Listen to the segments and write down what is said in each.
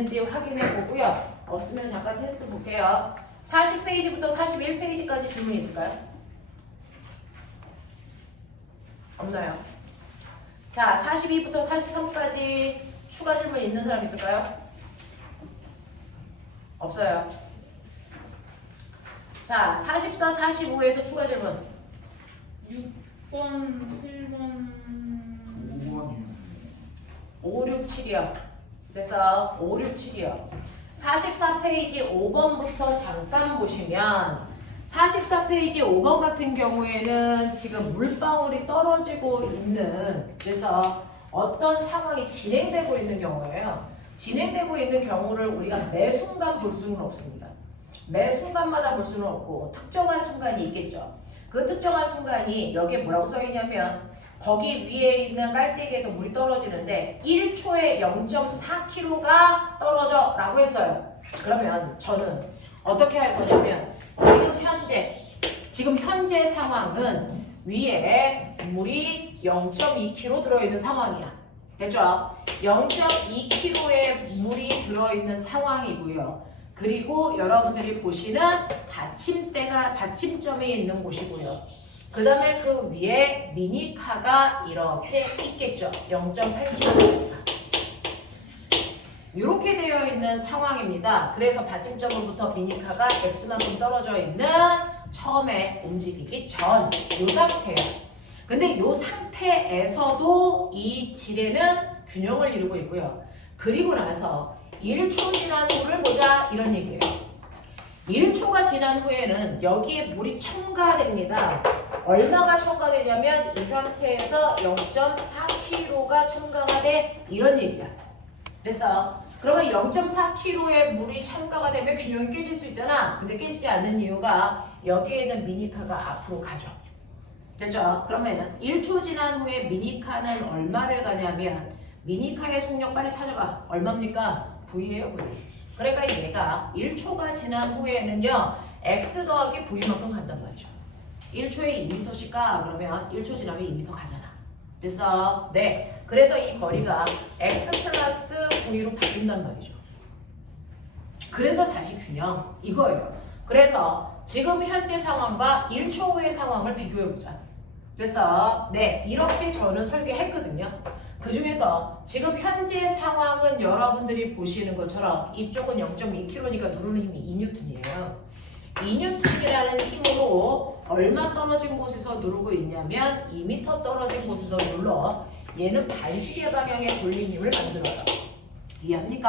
있는지 확인해 보고요. 없으면 잠깐 테스트 볼게요. 40페이지부터 41페이지까지 질문 있을까요? 없나요? 자, 42부터 43까지 추가 질문 있는 사람 있을까요? 없어요. 자, 44, 45에서 추가 질문. 6번, 7번, 5번이요. 5, 6, 7이요. 그래서 5, 6, 7이요. 44페이지 5번부터 잠깐 보시면 44페이지 5번 같은 경우에는 지금 물방울이 떨어지고 있는, 그래서 어떤 상황이 진행되고 있는 경우예요. 진행되고 있는 경우를 우리가 매 순간 볼 수는 없습니다. 매 순간마다 볼 수는 없고 특정한 순간이 있겠죠. 그 특정한 순간이 여기에 뭐라고 써있냐면 거기 위에 있는 깔때기에서 물이 떨어지는데 1초에 0.4kg가 떨어져 라고 했어요. 그러면 저는 어떻게 할 거냐면 지금 현재 상황은 위에 물이 0.2kg 들어있는 상황이야. 됐죠? 0.2kg의 물이 들어있는 상황이고요. 그리고 여러분들이 보시는 받침점이 있는 곳이고요. 그 다음에 그 위에 미니카가 이렇게 있겠죠. 0.8kg. 이렇게 되어 있는 상황입니다. 그래서 받침점으로부터 미니카가 X만큼 떨어져 있는 처음에 움직이기 전 이 상태예요. 근데 이 상태에서도 이 질에는 균형을 이루고 있고요. 그리고 나서 1초 지난 후를 보자 이런 얘기예요. 1초가 지난 후에는 여기에 물이 첨가됩니다. 얼마가 첨가되냐면 이 상태에서 0.4kg가 첨가가 돼 이런 얘기야. 됐어? 그러면 0.4kg의 물이 첨가가 되면 균형이 깨질 수 있잖아. 근데 깨지지 않는 이유가 여기에 있는 미니카가 앞으로 가죠. 됐죠? 그러면 1초 지난 후에 미니카는 얼마를 가냐면 미니카의 속력 빨리 찾아봐. 얼마입니까? V예요, V. 그러니까 얘가 1초가 지난 후에는요 X 더하기 V만큼 간단 말이죠. 1초에 2m씩 가. 그러면 1초 지나면 2m 가잖아. 됐어? 네. 그래서 이 거리가 X 플러스 V로 바뀐단 말이죠. 그래서 다시 균형 이거예요. 그래서 지금 현재 상황과 1초 후의 상황을 비교해보자. 됐어? 네. 이렇게 저는 설계했거든요. 그 중에서 지금 현재 상황은 여러분들이 보시는 것처럼 이쪽은 0.2kg니까 누르는 힘이 2N이에요. 2N이라는 힘으로 얼마 떨어진 곳에서 누르고 있냐면 2m 떨어진 곳에서 눌러. 얘는 반시계 방향의 돌린 힘을 만들어요. 이해합니까?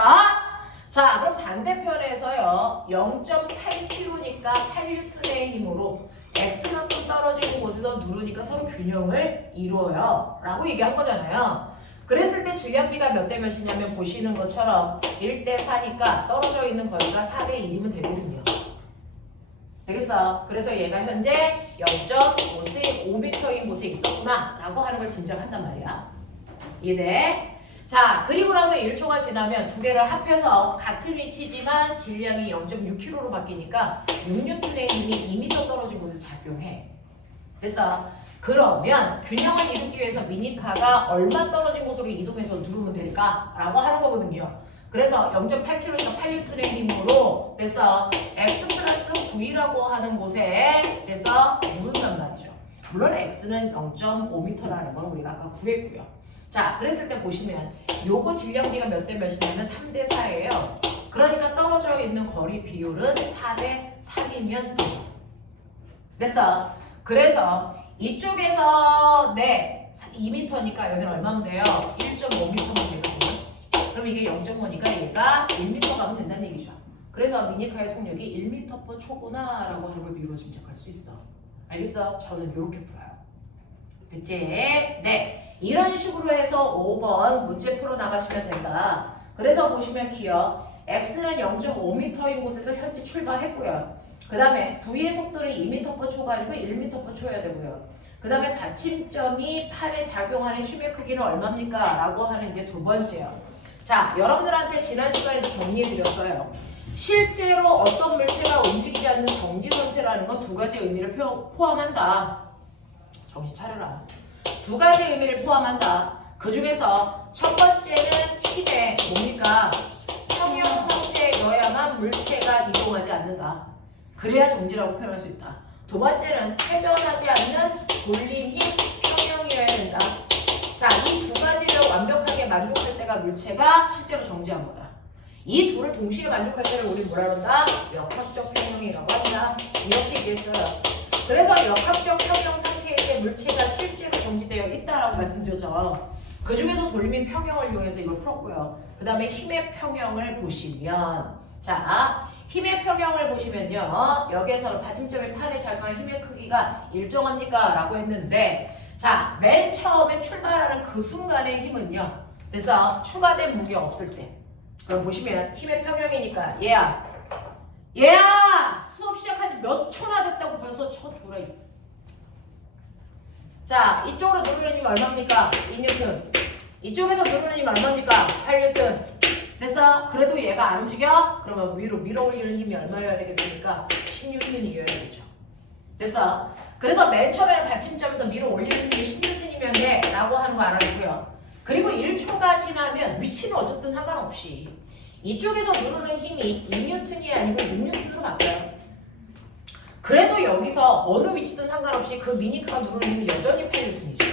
자, 그럼 반대편에서요. 0.8kg니까 8N의 힘으로 X만큼 떨어진 곳에서 누르니까 서로 균형을 이루어요. 라고 얘기한 거잖아요. 그랬을 때 질량비가 몇 대 몇이냐면 보시는 것처럼 1대 4니까 떨어져 있는 거리가 4대 1이면 되거든요. 되겠어? 그래서 얘가 현재 0.5m인 곳에 있었구나 라고 하는 걸 짐작한단 말이야. 이해돼? 자, 그리고 나서 1초가 지나면 두 개를 합해서 같은 위치지만 질량이 0.6kg로 바뀌니까 6N의 힘이 2m 떨어진 곳에 작용해. 됐어? 그러면 균형을 이루기 위해서 미니카가 얼마 떨어진 곳으로 이동해서 누르면 될까? 라고 하는 거거든요. 그래서 0.8kg니까 8N의 힘으로 됐어? X 플러스 V라고 하는 곳에 됐어? 누른단 말이죠. 물론 X는 0.5m라는 건 우리가 아까 구했고요. 자, 그랬을 때 보시면 요거 질량비가 몇 대 몇이냐면 3대 4예요. 그러니까 떨어져 있는 거리 비율은 4대 3이면 되죠. 됐어? 그래서 이쪽에서 네 2m니까 여기는 얼마면 돼요? 1.5m면 되거든요. 그럼 이게 0.5니까 얘가 1m 가면 된다는 얘기죠. 그래서 미니카의 속력이 1m/초구나 라고 하는 걸 미루어 짐작할 수 있어. 알겠어? 저는 이렇게 풀어요. 됐지? 네. 이런 식으로 해서 5번 문제 풀어 나가시면 된다. 그래서 보시면 기억 X는 0.5m인 곳에서 현재 출발했고요. 그 다음에 V의 속도는 2m/초가 아니고 1m/초여야 되고요. 그 다음에 받침점이 팔에 작용하는 힘의 크기는 얼마입니까? 라고 하는 이제 두 번째요. 자, 여러분들한테 지난 시간에도 정리해드렸어요. 실제로 어떤 물체가 움직이지 않는 정지 상태라는 건 두 가지 의미를 포함한다. 정신 차려라. 두 가지 의미를 포함한다. 그 중에서 첫 번째는 힘의 뭡니까? 평형 물체가 이동하지 않는다. 그래야 정지라고 표현할 수 있다. 두 번째는 회전하지 않는 돌림 힘 평형이어야 된다. 자, 이 두 가지를 완벽하게 만족할 때가 물체가 실제로 정지한 거다. 이 둘을 동시에 만족할 때를 우리 뭐라 그런다? 역학적 평형이라고 한다. 이렇게 얘기했어요. 그래서 역학적 평형 상태일 때 물체가 실제로 정지되어 있다라고 말씀드렸죠. 그 중에서 돌림 평형을 이용해서 이걸 풀었고요. 그 다음에 힘의 평형을 보시면, 자, 힘의 평형을 보시면요, 여기에서 받침점의 팔에 작용하는 힘의 크기가 일정합니까? 라고 했는데, 자, 맨 처음에 출발하는 그 순간의 힘은요, 그래서 추가된 무게가 없을 때, 그럼 보시면 힘의 평형이니까 얘야 수업 시작한 지 몇 초나 됐다고 벌써 쳐 줘라. 자, 이쪽으로 누르는 힘이 얼마입니까? 2뉴턴. 이쪽에서 누르는 힘이 얼마입니까? 8뉴턴. 됐어? 그래도 얘가 안 움직여? 그러면 위로 밀어 올리는 힘이 얼마여야 되겠습니까? 10뉴턴이어야 되죠. 됐어? 그래서 맨 처음에 받침점에서 밀어 올리는 힘이 10뉴턴이면 돼 라고 하는 거 알아두고요. 그리고 1초가 지나면 위치는 어쨌든 상관없이 이쪽에서 누르는 힘이 2뉴턴이 아니고 6뉴턴으로 바뀌어요. 그래도 여기서 어느 위치든 상관없이 그 미니카가 누르는 힘은 여전히 8뉴턴이죠.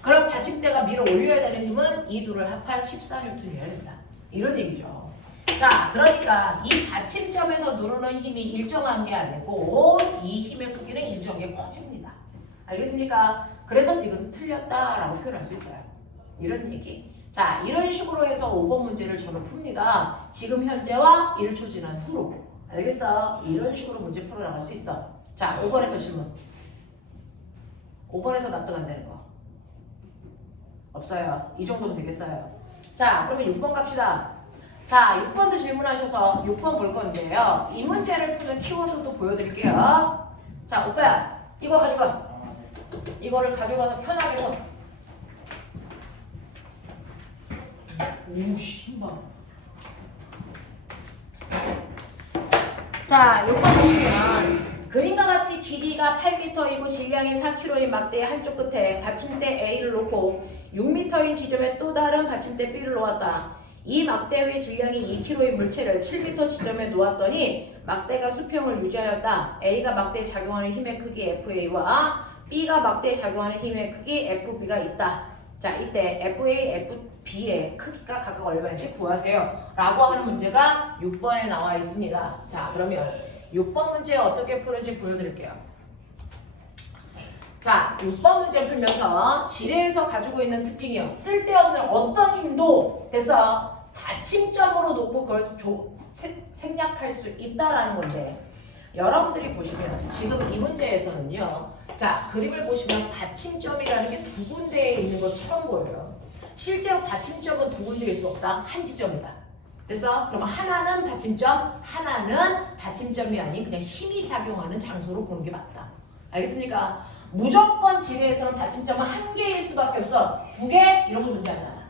그럼 받침대가 밀어 올려야 되는 힘은 이 둘을 합한 14뉴턴이어야 된다. 이런 얘기죠. 자, 그러니까 이 받침점에서 누르는 힘이 일정한 게 아니고 이 힘의 크기는 일정하게 커집니다. 알겠습니까? 그래서 이것은 틀렸다라고 표현할 수 있어요. 이런 얘기. 자, 이런 식으로 해서 5번 문제를 저는 풉니다. 지금 현재와 1초 지난 후로. 알겠어? 이런 식으로 문제 풀어나갈 수 있어. 자, 5번에서 질문. 5번에서 납득 안 되는 거. 없어요. 이 정도면 되겠어요. 자, 그러면 6번 갑시다. 자, 6번도 질문하셔서 6번 볼 건데요. 이 문제를 푸는 키워드도 보여드릴게요. 자, 오빠야, 이거 가져가. 이거를 가져가서 편하게 서. 오씨, 힘봐. 자, 6번 보시면 그림과 같이 길이가 8m이고 질량이 4kg인 막대의 한쪽 끝에 받침대 A를 놓고 6m인 지점에 또 다른 받침대 B를 놓았다. 이 막대 위의 질량이 2kg인 물체를 7m 지점에 놓았더니 막대가 수평을 유지하였다. A가 막대에 작용하는 힘의 크기 FA와 B가 막대에 작용하는 힘의 크기 FB가 있다. 자, 이때 FA, FB의 크기가 각각 얼마인지 구하세요. 라고 하는 문제가 6번에 나와 있습니다. 자, 그러면 6번 문제 어떻게 푸는지 보여드릴게요. 자, 6번 문제 풀면서 지뢰에서 가지고 있는 특징이요. 쓸데없는 어떤 힘도 됐어. 받침점으로 놓고 그걸 생략할 수 있다라는 건데, 여러분들이 보시면 지금 이 문제에서는요. 자, 그림을 보시면 받침점이라는 게 두 군데에 있는 것처럼 보여요. 실제로 받침점은 두 군데일 수 없다. 한 지점이다. 됐어? 그러면 하나는 받침점, 하나는 받침점이 아닌 그냥 힘이 작용하는 장소로 보는 게 맞다. 알겠습니까? 무조건 지뢰에서는 받침점은 한 개일 수밖에 없어. 두 개? 이런 거 존재하잖아.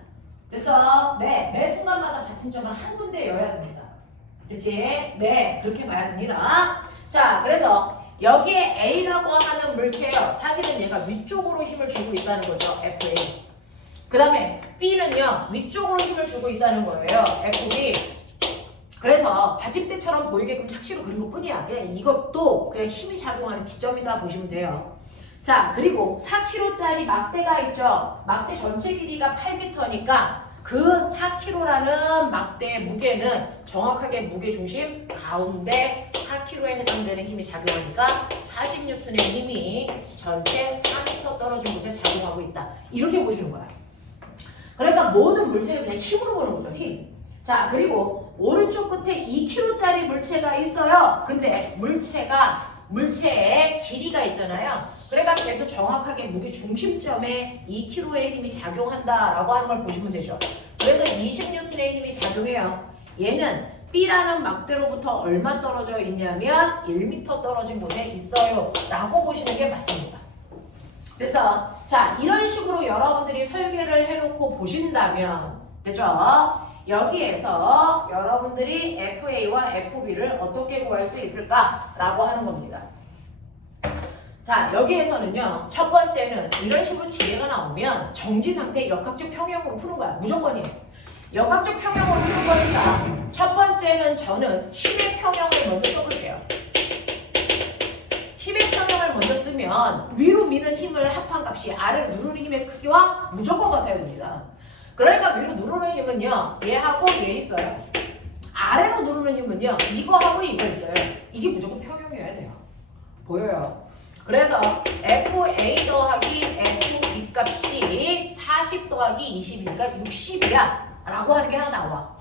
됐어? 네, 매 순간마다 받침점은 한 군데여야 됩니다. 그치? 네, 그렇게 봐야 됩니다. 자, 그래서 여기에 A라고 하는 물체요. 사실은 얘가 위쪽으로 힘을 주고 있다는 거죠. FA. 그 다음에 B는요. 위쪽으로 힘을 주고 있다는 거예요. FB. 그래서 받침대처럼 보이게끔 착시로 그린 것 뿐이야. 그냥 이것도 그냥 힘이 작용하는 지점이다 보시면 돼요. 자, 그리고 4kg짜리 막대가 있죠. 막대 전체 길이가 8m니까 그 4kg라는 막대의 무게는 정확하게 무게 중심 가운데 4kg에 해당되는 힘이 작용하니까 40N의 힘이 전체 4m 떨어진 곳에 작용하고 있다. 이렇게 보시는 거야. 그러니까 모든 물체를 그냥 힘으로 보는 거죠. 힘. 자, 그리고 오른쪽 끝에 2kg짜리 물체가 있어요. 근데 물체의 길이가 있잖아요. 그러니까 걔도 정확하게 무게 중심점에 2kg의 힘이 작용한다라고 하는 걸 보시면 되죠. 그래서 20N의 힘이 작용해요. 얘는 B라는 막대로부터 얼마 떨어져 있냐면 1m 떨어진 곳에 있어요. 라고 보시는 게 맞습니다. 그래서 자, 이런 식으로 여러분들이 설계를 해놓고 보신다면 되죠? 여기에서 여러분들이 FA와 FB를 어떻게 구할 수 있을까라고 하는 겁니다. 자, 여기에서는요. 첫 번째는 이런 식으로 지뢰가 나오면 정지 상태 역학적 평형으로 푸는 거야. 무조건이에요. 역학적 평형으로 푸는 거니까 첫 번째 번째는 저는 힘의 평형을 먼저 써볼게요. 힘의 평형을 먼저 쓰면 위로 미는 힘을 합한값이 아래로 누르는 힘의 크기와 무조건 같아야 됩니다. 그러니까 위로 누르는 힘은요, 얘하고 얘 있어요. 아래로 누르는 힘은요, 이거하고 이거 있어요. 이게 무조건 평형이어야 돼요. 보여요? 그래서 FA 더하기 FB 값이 40 더하기 20이니까 60이야 라고 하는 게 하나 나와.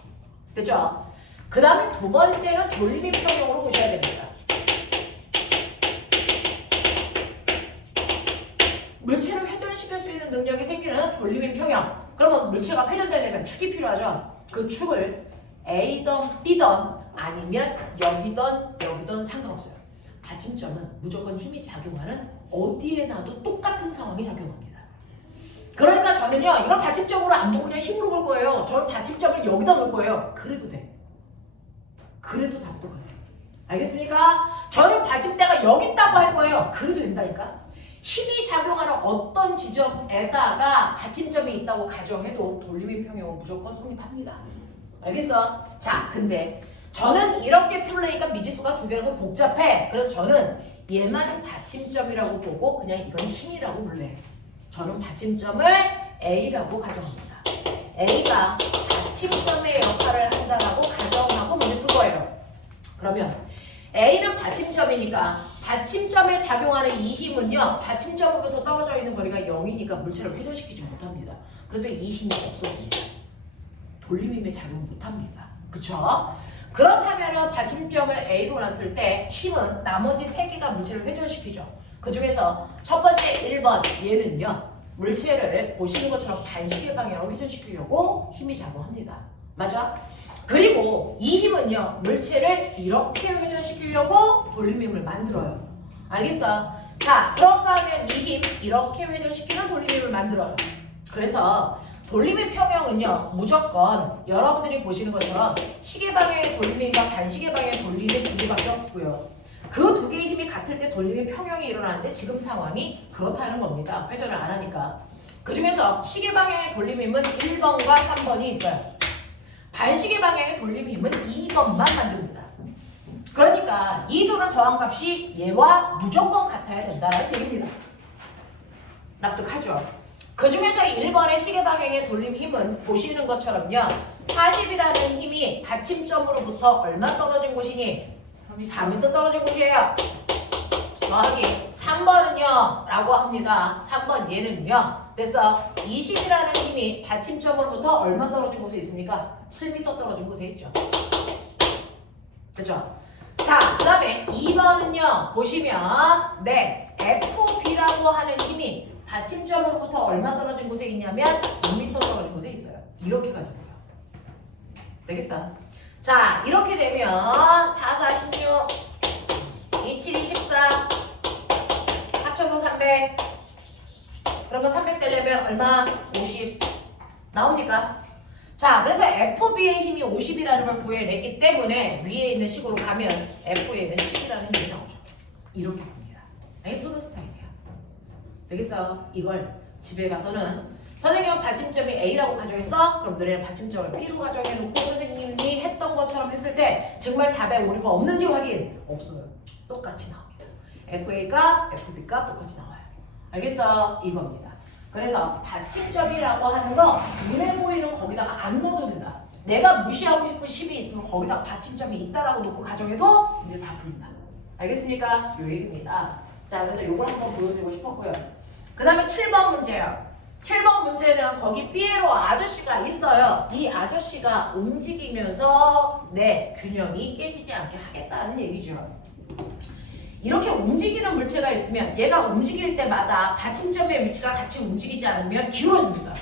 됐죠? 그 다음에 두 번째는 돌림의 평형으로 보셔야 됩니다. 물체를 회전시킬 수 있는 능력이 생기는 돌림의 평형. 그러면 물체가 회전되려면 축이 필요하죠. 그 축을 A던 B던 아니면 여기던 상관없어요. 받침점은 무조건 힘이 작용하는 어디에 놔도 똑같은 상황이 작용합니다. 그러니까 저는요, 이걸 받침점으로 안 보고 그냥 힘으로 볼 거예요. 저는 받침점을 여기다 놓을 거예요. 그래도 돼. 그래도 답이 똑같아요. 알겠습니까? 저는 받침대가 여기 있다고 할 거예요. 그래도 된다니까. 힘이 작용하는 어떤 지점에다가 받침점이 있다고 가정해도 돌림의 평형은 무조건 성립합니다. 알겠어? 자, 근데 저는 이렇게 풀으니까 미지수가 두 개라서 복잡해. 그래서 저는 얘만 받침점이라고 보고 그냥 이건 힘이라고 불러요. 저는 받침점을 A라고 가정합니다. A가 받침점의 역할을 한다라고 가정하고 먼저 풀 거예요. 그러면 A는 받침점이니까 받침점에 작용하는 이 힘은요, 받침점으로부터 떨어져 있는 거리가 0이니까 물체를 회전시키지 못합니다. 그래서 이 힘이 없어집니다. 돌림힘에 작용 못합니다. 그쵸? 그렇다면 받침점을 A로 놨을 때 힘은 나머지 3개가 물체를 회전시키죠. 그 중에서 첫 번째 1번 얘는요, 물체를 보시는 것처럼 반시계 방향으로 회전시키려고 힘이 작용합니다. 맞아? 그리고 이 힘은요, 물체를 이렇게 회전시키려고 돌림힘을 만들어요. 알겠어? 자, 그런가 하면 이 힘 이렇게 회전시키는 돌림힘을 만들어요. 그래서 돌림의 평형은요, 무조건 여러분들이 보시는 것처럼 시계 방향의 돌림과 반시계 방향의 돌림이 두 개밖에 없고요. 그 두 개의 힘이 같을 때 돌림의 평형이 일어나는데 지금 상황이 그렇다는 겁니다. 회전을 안 하니까. 그 중에서 시계 방향의 돌림힘은 1번과 3번이 있어요. 반시계 방향의 돌림힘은 2번만 만듭니다. 그러니까 이 둘을 더한 값이 얘와 무조건 같아야 된다는 얘기입니다. 납득하죠? 그 중에서 1번의 시계 방향의 돌림 힘은 보시는 것처럼요, 40이라는 힘이 받침점으로부터 얼마 떨어진 곳이니? 4m 떨어진 곳이에요. 더하기 3번은요 라고 합니다. 3번 얘는요, 됐어. 20이라는 힘이 받침점으로부터 얼마 떨어진 곳에 있습니까? 7m 떨어진 곳에 있죠. 그죠? 자, 그 다음에 2번은요 보시면 네, FB라고 하는 힘이 받침점으로부터 얼마 떨어진 곳에 있냐면 6m 떨어진 곳에 있어요. 이렇게 가지고요. 되겠어? 자, 이렇게 되면 4, 4, 16, 2, 7, 24 합쳐서 300. 그러면 300 되려면 얼마? 50 나옵니까? 자, 그래서 FB의 힘이 50이라는 걸 구해냈기 때문에 위에 있는 식으로 가면 F에는 10이라는 힘이 나오죠. 이렇게 봅니다. 소론 스타일이야. 되겠어? 이걸 집에 가서는 선생님은 받침점이 A라고 가정했어? 그럼 너네는 받침점을 B로 가정해놓고 선생님이 했던 것처럼 했을 때 정말 답에 오류가 없는지 확인. 없어요. 똑같이 나옵니다. FA가 FB가 똑같이 나와요. 알겠어? 이겁니다. 그래서 받침점이라고 하는 거 눈에 보이는 거기다가 안 넣어도 된다. 내가 무시하고 싶은 10이 있으면 거기다가 받침점이 있다라고 놓고 가정해도 이제 다 풀린다. 알겠습니까? 요 얘기입니다. 자, 그래서 요걸 한번 보여드리고 싶었고요. 그 다음에 7번 문제예요. 7번 문제는 거기 피에로 아저씨가 있어요. 이 아저씨가 움직이면서 네, 균형이 깨지지 않게 하겠다는 얘기죠. 이렇게 움직이는 물체가 있으면 얘가 움직일 때마다 받침점의 위치가 같이 움직이지 않으면 기울어집니다.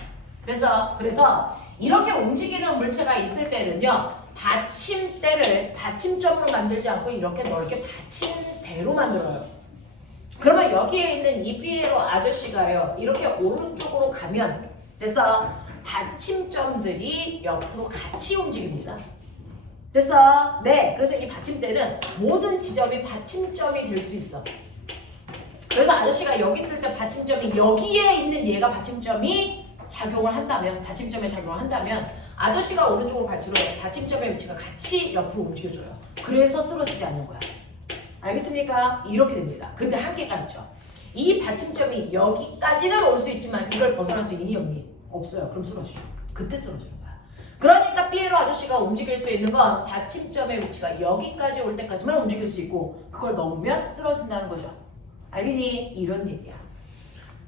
그래서 이렇게 움직이는 물체가 있을 때는요, 받침대를 받침점으로 만들지 않고 이렇게 넓게 받침대로 만들어요. 그러면 여기에 있는 이 피에로 아저씨가요, 이렇게 오른쪽으로 가면 그래서 받침점들이 옆으로 같이 움직입니다. 됐어? 네. 그래서 이 받침대는 모든 지점이 받침점이 될 수 있어. 그래서 아저씨가 여기 있을 때 받침점이 여기에 있는 얘가 받침점이 작용을 한다면, 받침점에 작용을 한다면 아저씨가 오른쪽으로 갈수록 받침점의 위치가 같이 옆으로 움직여줘요. 그래서 쓰러지지 않는 거야. 알겠습니까? 이렇게 됩니다. 근데 한계가 있죠. 이 받침점이 여기까지는 올 수 있지만 이걸 벗어날 수 있니 없니? 없어요. 그럼 쓰러지죠. 그때 쓰러지는 거야. 그러니까 피에로 아저씨가 움직일 수 있는 건 받침점의 위치가 여기까지 올 때까지만 움직일 수 있고 그걸 넘으면 쓰러진다는 거죠. 알겠니? 이런 얘기야.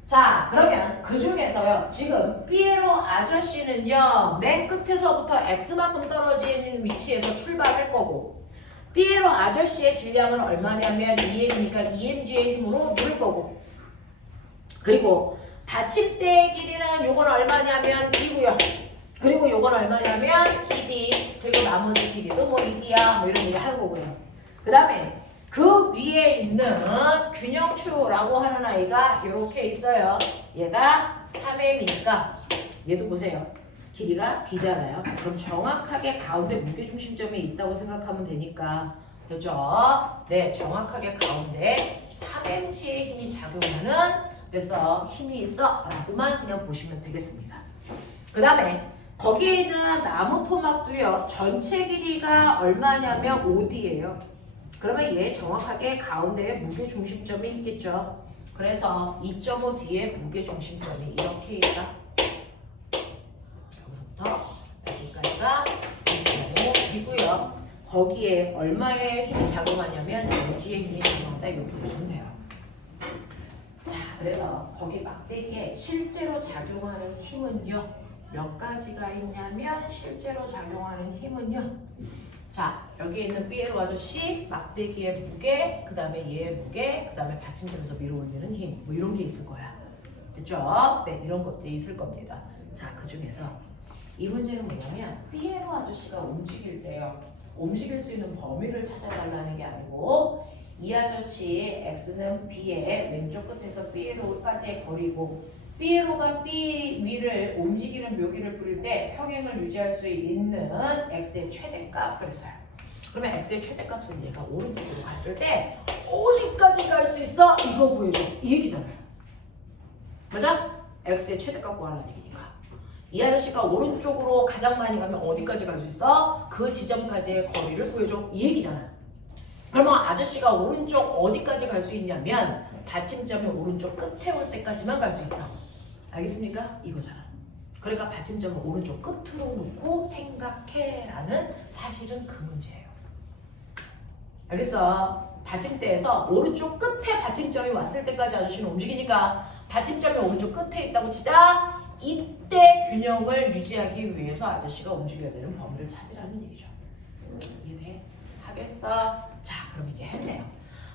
자, 그러면 그 중에서요. 지금 피에로 아저씨는요. 맨 끝에서부터 x만큼 떨어진 위치에서 출발할 거고 피에로 아저씨의 질량은 얼마냐면 2m이니까 2mg의 힘으로 누를 거고 그리고 받침대의 길이는 요건 얼마냐면 2고요. 그리고 요건 얼마냐면 2d 그리고 나머지 길이도 뭐 2d야 뭐 이런 얘기 하는 거고요. 그 다음에 그 위에 있는 균형추라고 하는 아이가 이렇게 있어요. 얘가 3m이니까 얘도 보세요. 길이가 d잖아요. 그럼 정확하게 가운데 무게중심점이 있다고 생각하면 되니까 그죠? 네, 정확하게 가운데 3mg의 힘이 작용하는 그래서 힘이 있어 라고만 그냥 보시면 되겠습니다. 그 다음에 거기에 있는 나무 토막도요. 전체 길이가 얼마냐면 5d예요. 그러면 얘 정확하게 가운데에 무게중심점이 있겠죠. 그래서 2.5d의 무게중심점이 이렇게 있다. 여기서부터 여기까지가 2.5이고요. 거기에 얼마의 힘이 작용하냐면 여기에 힘이 작용한다. 이렇게 보시면 돼요. 자, 그래서 거기 막대기에 실제로 작용하는 힘은요. 몇 가지가 있냐면 실제로 작용하는 힘은요. 자, 여기 있는 피에로 아저씨 막대기의 무게, 그 다음에 얘의 무게, 그 다음에 받침점에서 밀어 올리는 힘, 뭐 이런 게 있을 거야. 됐죠? 네, 이런 것들이 있을 겁니다. 자, 그 중에서 이 문제는 뭐냐면 피에로 아저씨가 움직일 때요. 움직일 수 있는 범위를 찾아달라는 게 아니고 이 아저씨 X는 B의 왼쪽 끝에서 피에로까지의 거리고 피에로가 B 위를 움직이는 묘기를 부릴 때 평행을 유지할 수 있는 X의 최대값 그랬어요. 그러면 X의 최대값은 얘가 오른쪽으로 갔을 때 어디까지 갈 수 있어? 이거 구해줘. 이 얘기잖아요. 맞아? X의 최대값 구하라는 얘기니까. 이 아저씨가 오른쪽으로 가장 많이 가면 어디까지 갈 수 있어? 그 지점까지의 거리를 구해줘. 이 얘기잖아. 그러면 아저씨가 오른쪽 어디까지 갈 수 있냐면 받침점이 오른쪽 끝에 올 때까지만 갈 수 있어. 알겠습니까? 이거잖아. 그러니까 받침점을 오른쪽 끝으로 놓고 생각해라는 사실은 그 문제예요. 알겠어? 받침대에서 오른쪽 끝에 받침점이 왔을 때까지 아저씨는 움직이니까 받침점이 오른쪽 끝에 있다고 치자 이때 균형을 유지하기 위해서 아저씨가 움직여야 되는 범위를 찾으라는 얘기죠. 이해돼? 하겠어? 자, 그럼 이제 했네요.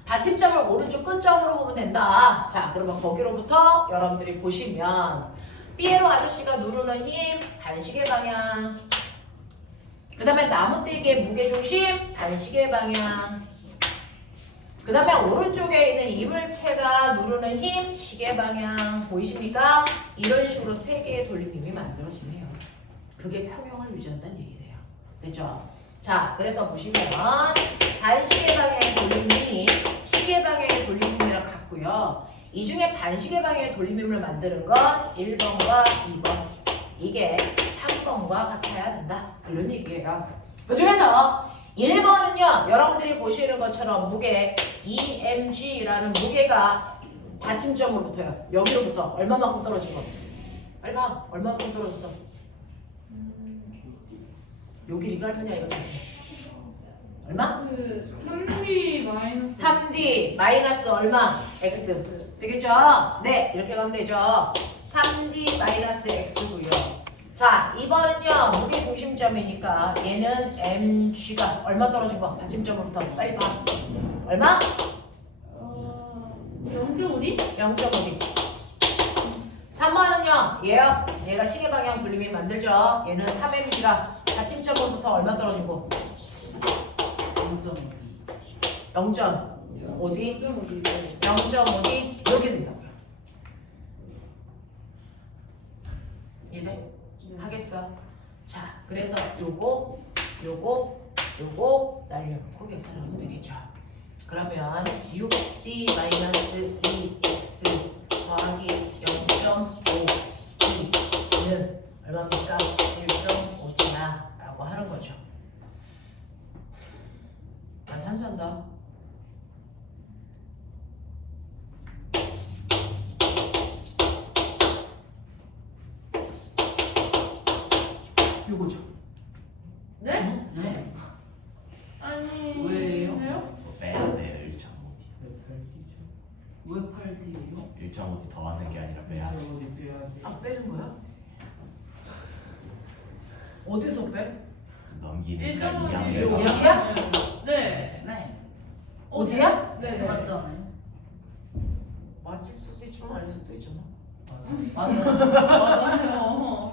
받침점을 오른쪽 끝점으로 보면 된다. 자, 그러면 거기로부터 여러분들이 보시면 피에로 아저씨가 누르는 힘, 반시계 방향. 그 다음에 나무떼기의 무게중심, 반시계 방향. 그 다음에 오른쪽에 있는 이물체가 누르는 힘, 시계 방향. 보이십니까? 이런 식으로 세 개의 돌림힘이 만들어지네요. 그게 평형을 유지한다는 얘기예요. 됐죠? 자, 그래서 보시면 반시계 방향의 돌림힘이 시계 방향의 돌림힘이랑 같고요. 이 중에 반시계 방향의 돌림힘을 만드는 건 1번과 2번. 이게 3번과 같아야 된다. 이런 얘기예요. 그 중에서 1번은요. 여러분들이 보시는 것처럼 무게 EMG라는 무게가 받침점으로부터요. 여기로부터 얼마만큼 떨어진 거? 얼마만큼 떨어졌어? 요 길이가 얼마냐 이거 도대체? 얼마? 그 3D 마이너스 3D 마이너스 얼마? X 되겠죠? 네, 이렇게 가면 되죠. 3D 마이너스 X고요. 자, 2번은요 무게 중심점이니까 얘는 mg가 얼마 떨어진 거? 받침점으로부터 빨리 봐. 얼마? 0.5D? 0.5D. 3번은요 얘요. 얘가 시계 방향 돌림이 만들죠. 얘는 3mg가 받침점으로부터 얼마 떨어진 거? 0.5D 0.5D 이렇게 된다고요. 이해돼? 하겠어? 자, 그래서 요거 날려놓고 계산하면 되겠죠. 그러면 6D-2x 더하기 0.5D는 얼마입니까? 1.5D 산수한다. 요거죠. 네? 네. 아니. 왜요? 왜요? 뭐 빼야 돼요 1.5D. 왜 8D예요? 1.5D 더 하는 게 아니라 빼야 돼. 어디 빼야지. 아 빼는 거야? 어디서 빼? 넘기니까 1.5D. 2하면 어디야? 네. 네. 어디야? 네네. 맞잖아요. 맞을 수도 있지만 아닐 수도 있잖아. 맞아요. 맞아요.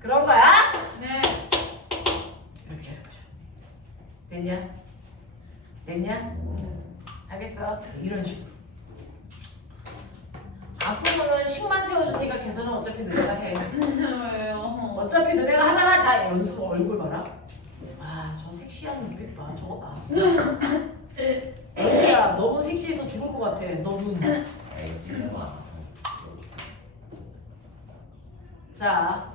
그런 거야? 네. 이렇게 해보자. 됐냐? 됐냐? 알겠어. 이런 식으로. 앞으로는 식만 세워줄 테니까 계산은 어차피 너네가 해. 왜요? 어차피 너네가 하잖아. 자, 연수 얼굴 봐라. 아, 저 섹시한 눈빛 봐. 저거 봐. 연수야, 너무 섹시해서 죽을 것 같아. 너 눈. 에이 딜레마. 자.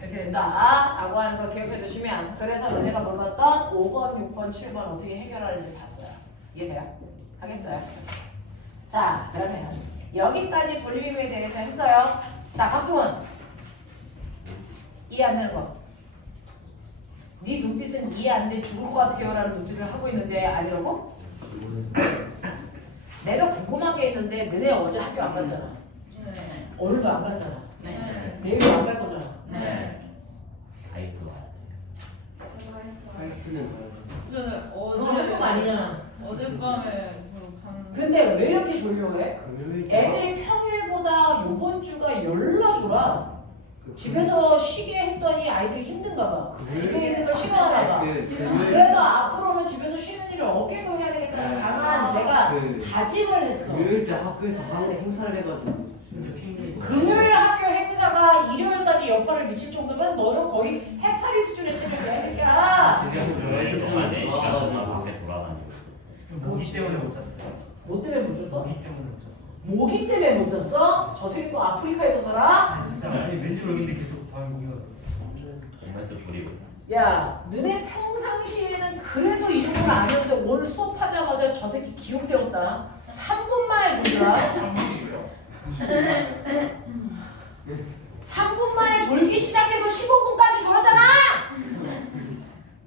이렇게 된다. 라고 하는 거 기억해 두시면, 그래서 너네가 뭘 봤던 5번, 6번, 7번 어떻게 해결하는지 봤어요. 이해돼요? 하겠어요? 자, 그러면 여기까지 볼륨에 대해서 했어요. 자, 박수원. 이해 안 되는 거. 네 눈빛은 이해 안 돼 죽을 것 같아요 라는 눈빛을 하고 있는데 아니라고? 내가 궁금한 게 있는데 너네 어제 학교 안 갔잖아. 네. 오늘도 안 갔잖아. 네. 내일도 안 갈 거잖아. 네. 아이스 와야 제가 했어요. 화이트는 저는 너 학교가 아니잖아. 어젯밤에 그럼 간. 근데 왜 이렇게 졸려해? 금요일 애들이 평일보다 요번 주가 열나 졸아. 집에서 쉬게 했더니 아이들이 힘든가 봐. 집에 있는 걸 싫어하나 봐. 그래서 앞으로는 집에서 쉬는 일을 없게끔 해야 되겠다는 강한 내가 다짐을 했어. 금요일 때 학교에서 하는 행사를 해가지고 진짜 핑계. 금요일 학교 행사가 일요일까지 여파를 미칠 정도면 너는 거의 해파리 수준의 체력이야, 이 새끼야. 제가 돼. 동안 4시간 동안 아, 밖에 돌아다니고 있었어. 모기 때문에 못 잤어요. 뭐 때문에 못 잤어? 모기 때문에 못 잤어. 모기 때문에 못 잤어? 저 새끼 또 아프리카에서 살아? 아니 진짜 아니 왠지 모르겠는데 계속 밤에 모기가 들어. 정말 또 조리고. 야, 너네 평상시에는 그래도 이 정도는 아니었는데 오늘 수업하자마자 저 새끼 기억 세웠다. 3분 만에 졸더라. 한국이에요. 3분 만에 졸기 시작해서 15분까지 졸았잖아.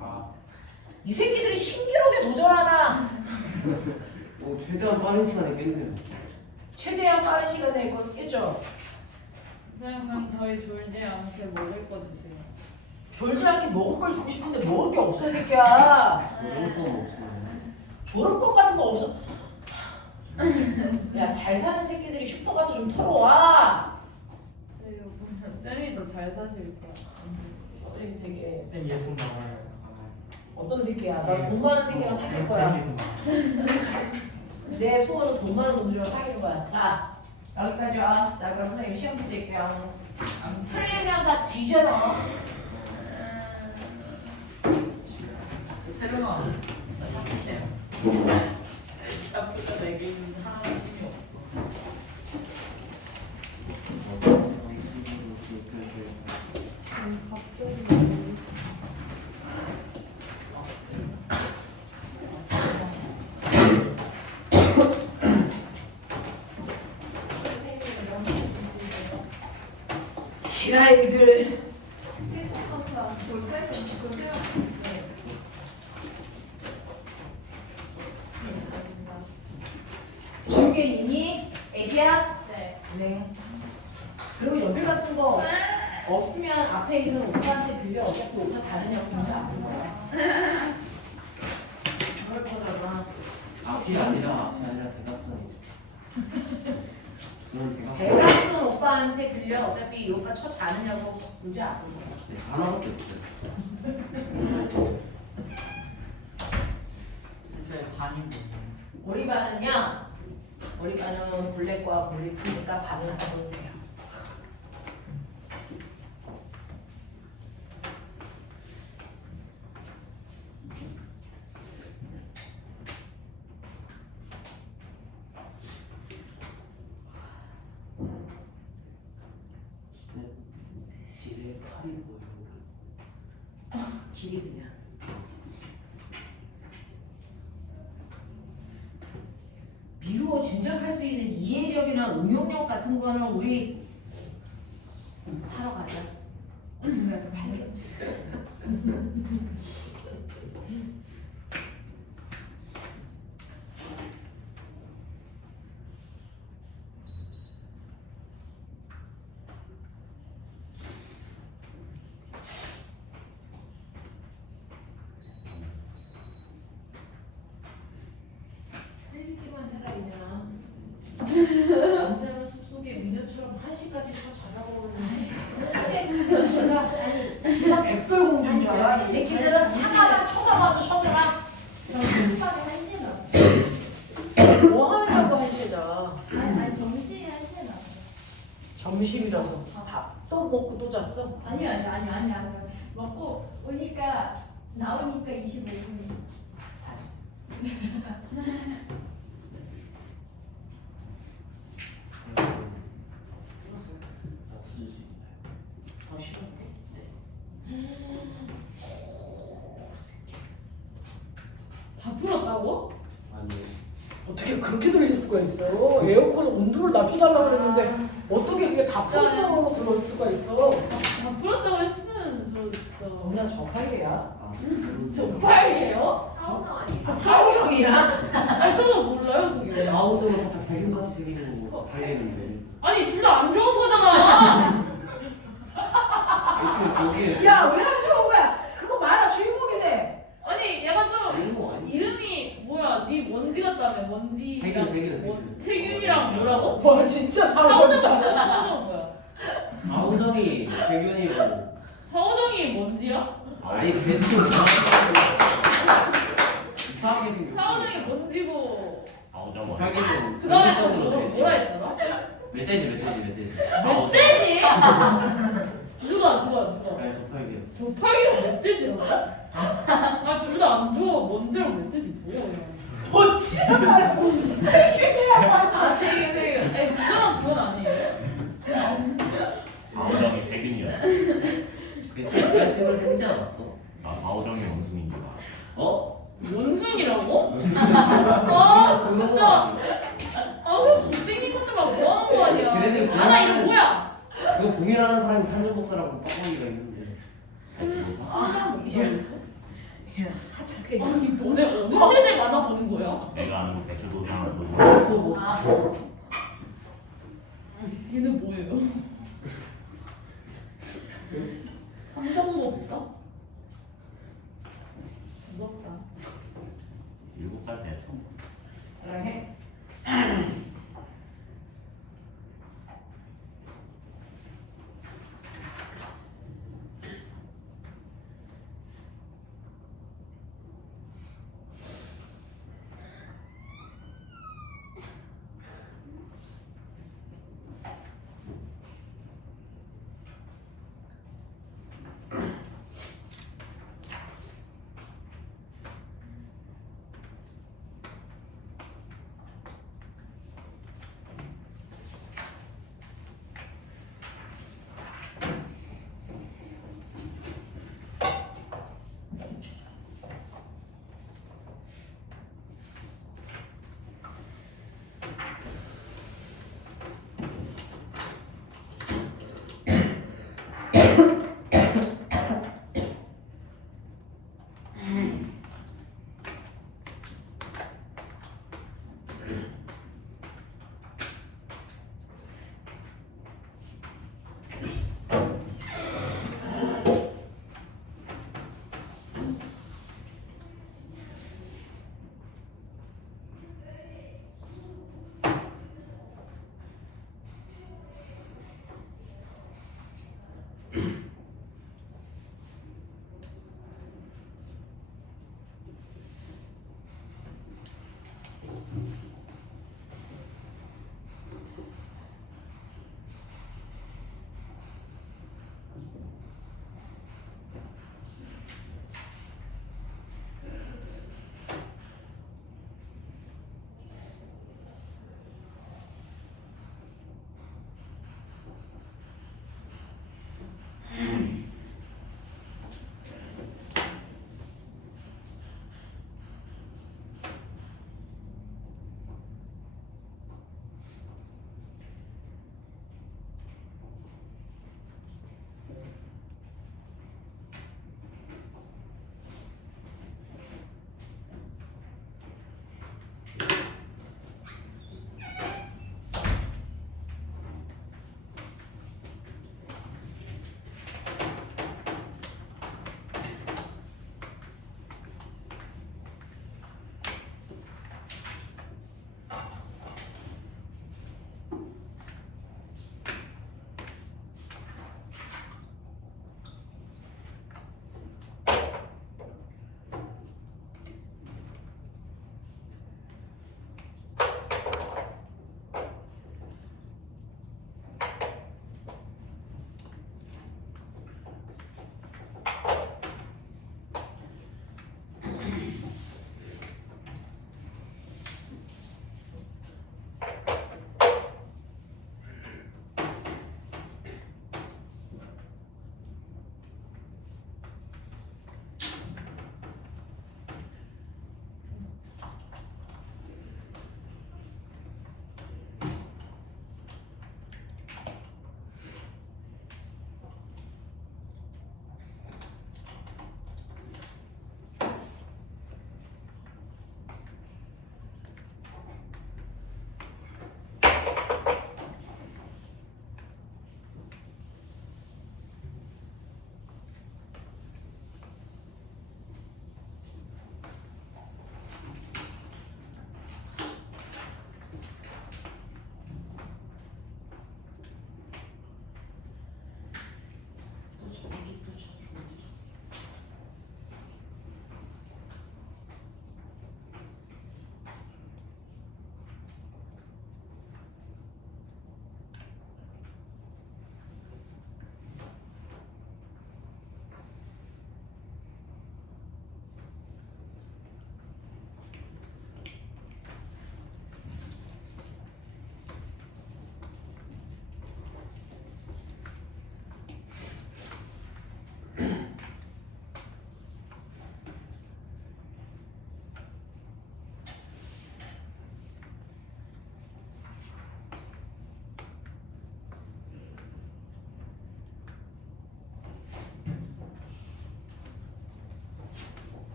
아, 이 새끼들이 신기록에 도전하나. 최대한 빠른 시간에 깼네요. 최대한 빠른 시간에 있겠죠. 선생님 그럼 저희 졸지 않게 먹을 거 주세요. 졸지 않게 먹을 걸 주고 싶은데 먹을 게 없어, 이 새끼야. 그런 건 없어요. 졸을 것 같은 거 없어. 야, 잘 사는 새끼들이 슈퍼 가서 좀 털어와. 네, 쌤이 더 잘 사실 거야. 쌤이 되게 근데 얘돈 많아요. 어떤 새끼야? 나 돈 많은 새끼랑 사귈 거야. 내 소원은 돈 많은 놈들이랑 사귀는 거야. 자, 여기까지 와. 자, 그럼 선생님 시험 드릴게요. 틀리면 다 뒤져라. 새로운 나 사기시야. 앞으로 내게 하나심이 없어. 지랄들. 지우개님이 애기야? 네. 네. 그리고 연필 같은 거 없으면 앞에 있는 오빠한테 빌려. 어차피 오빠 자느냐고 문제 안 볼 거야. 그럴 거잖아. 앞이 아니라 대각선. 대각선 오빠한테 빌려. 어차피 이 오빠 쳐 자느냐고 문제 안 볼 거야. 네, 하나밖에 없어요. 제 반이 뭐예요? 우리 반은요. 우리 반은 블랙과 블랙 2니까 반을 하셔도 돼요. 집에 칼이 보여요. 길이 그냥. 미루어 짐작할 수 있는 이해력이나 응용력 같은 거는 우리 사러 가자. 그래서 팔겠지. 살기만 해라 그냥. 남자는 숲속에 미녀처럼 1시까지 더 자다가 오는데 지가 백설공주인 줄 알아? 이 새끼들은 상하만 쳐다봐도 쳐줘라. 점심밥에 한 시간. 뭐 하려고 1시에 자. 아니 점심에 한 시간. 점심이라서 밥 또 먹고 또 잤어? 아니야. 먹고 오니까 나오니까 25분. 더 싫어. 다 풀었다고? 아니 어떻게 그렇게 들릴 수가 있어? 에어컨 온도를 낮춰달라고 그랬는데 어떻게 그게 다 풀성으로 들어올 수가 있어? 다 풀었다고 했으면 저 진짜 엄마 저팔계야? 아 저 빨개요? 사오성 아니에요? 사오정이야? 아니 저도 몰라요 그게. 아우정은 살짝 세균같이 생긴 거 팔겠는데 아니 둘 다 안 좋은 거잖아. 거기에 야 왜 안 좋은 거야? 그거 말아 주인공이네. 아니 약간 좀 이거 아니 이름이 뭐야? 네 먼지 같다며 먼지. 세균. 세균이랑 뭐라고? 와 진짜 사오정은 사오정이다. 뭐야? 사오정은 뭐야? 아우정이 세균이고 사오정이 먼지야? 아니 계속 이상하게 생겼어 사오정이 먼지고 아우정 원. 하기는 그 다음에 또 뭐라 했더라? 멧돼지 멧돼지? 누가? 아니 저팔계 저팔계가 멧돼지라고? 아 둘 다 안 좋아. 먼지랑 멧돼지 뭐야 그냥. 멋지다 말고 세균이야. 아 되게 아니 그건 아니에요. 아우정이 세균이었어. 멧돼지가 신을 생기지 않았어? 아 아우정이 원숭인 줄 알아. 어? 원숭이라고? 아 그런 거 진짜. 아니야 아왜 못생긴 것들만 뭐 하는 거 아니야. 걔네들 아 나 이거 뭐야? 그거 봉인하는 사람이 산전복사라고 빡빡이가 있는데 잘 지내서. 야 하찮게. 아니 너네 어느 세대 만나보는 거야? 내가 아는 배추도사하고 그거 뭐 얘는 뭐예요? 삼성목사? 무섭다. 7살 때 처음. 사랑해.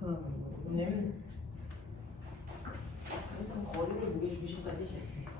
나타나는 거. 네. 항상 거리를 무게 중심까지 쟀습니다.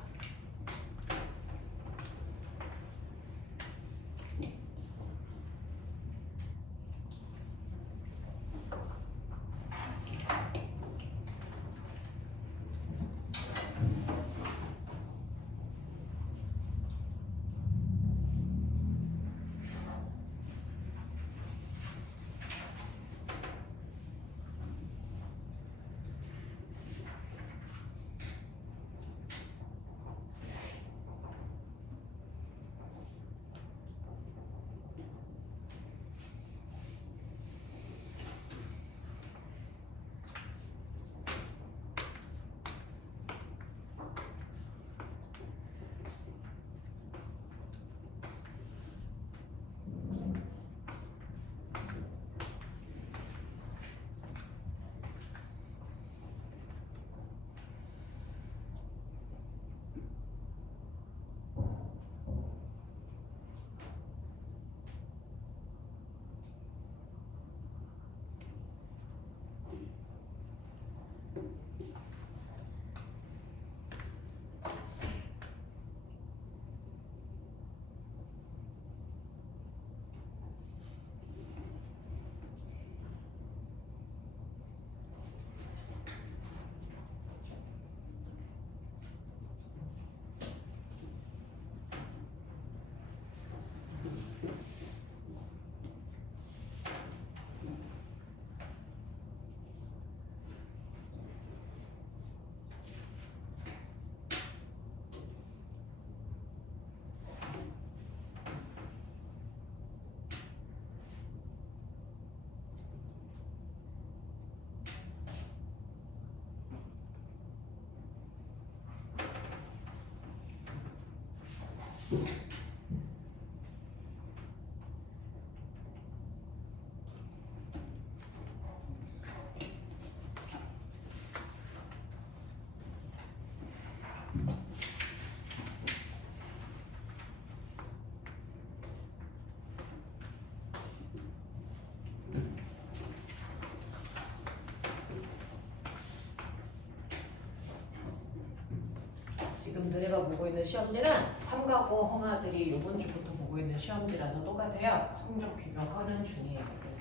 지금 너네가 보고 있는 시험지는 삼가고 허가들이 이번 주부터 보고 있는 시험지라서 똑같아요. 성적 비교하는 중이에요. 그래서.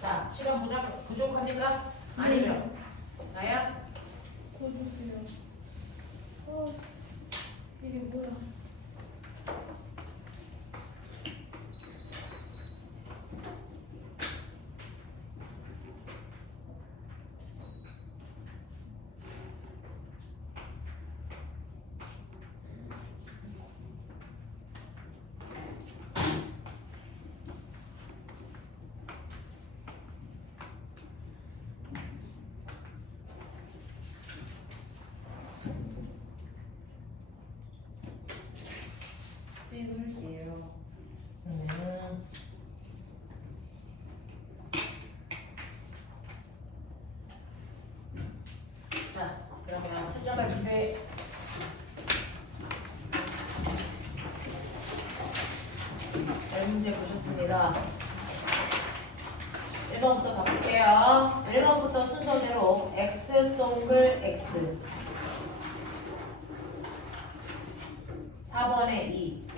자, 시간 부족합니까? 아니죠? 나야? 더 주세요. 이게 뭐야? 찍을게요. 자, 그러면 채점할 준비. 문제 보셨습니다. 1번부터 가볼게요. 1번부터 순서대로 X 동글 X 4번에 2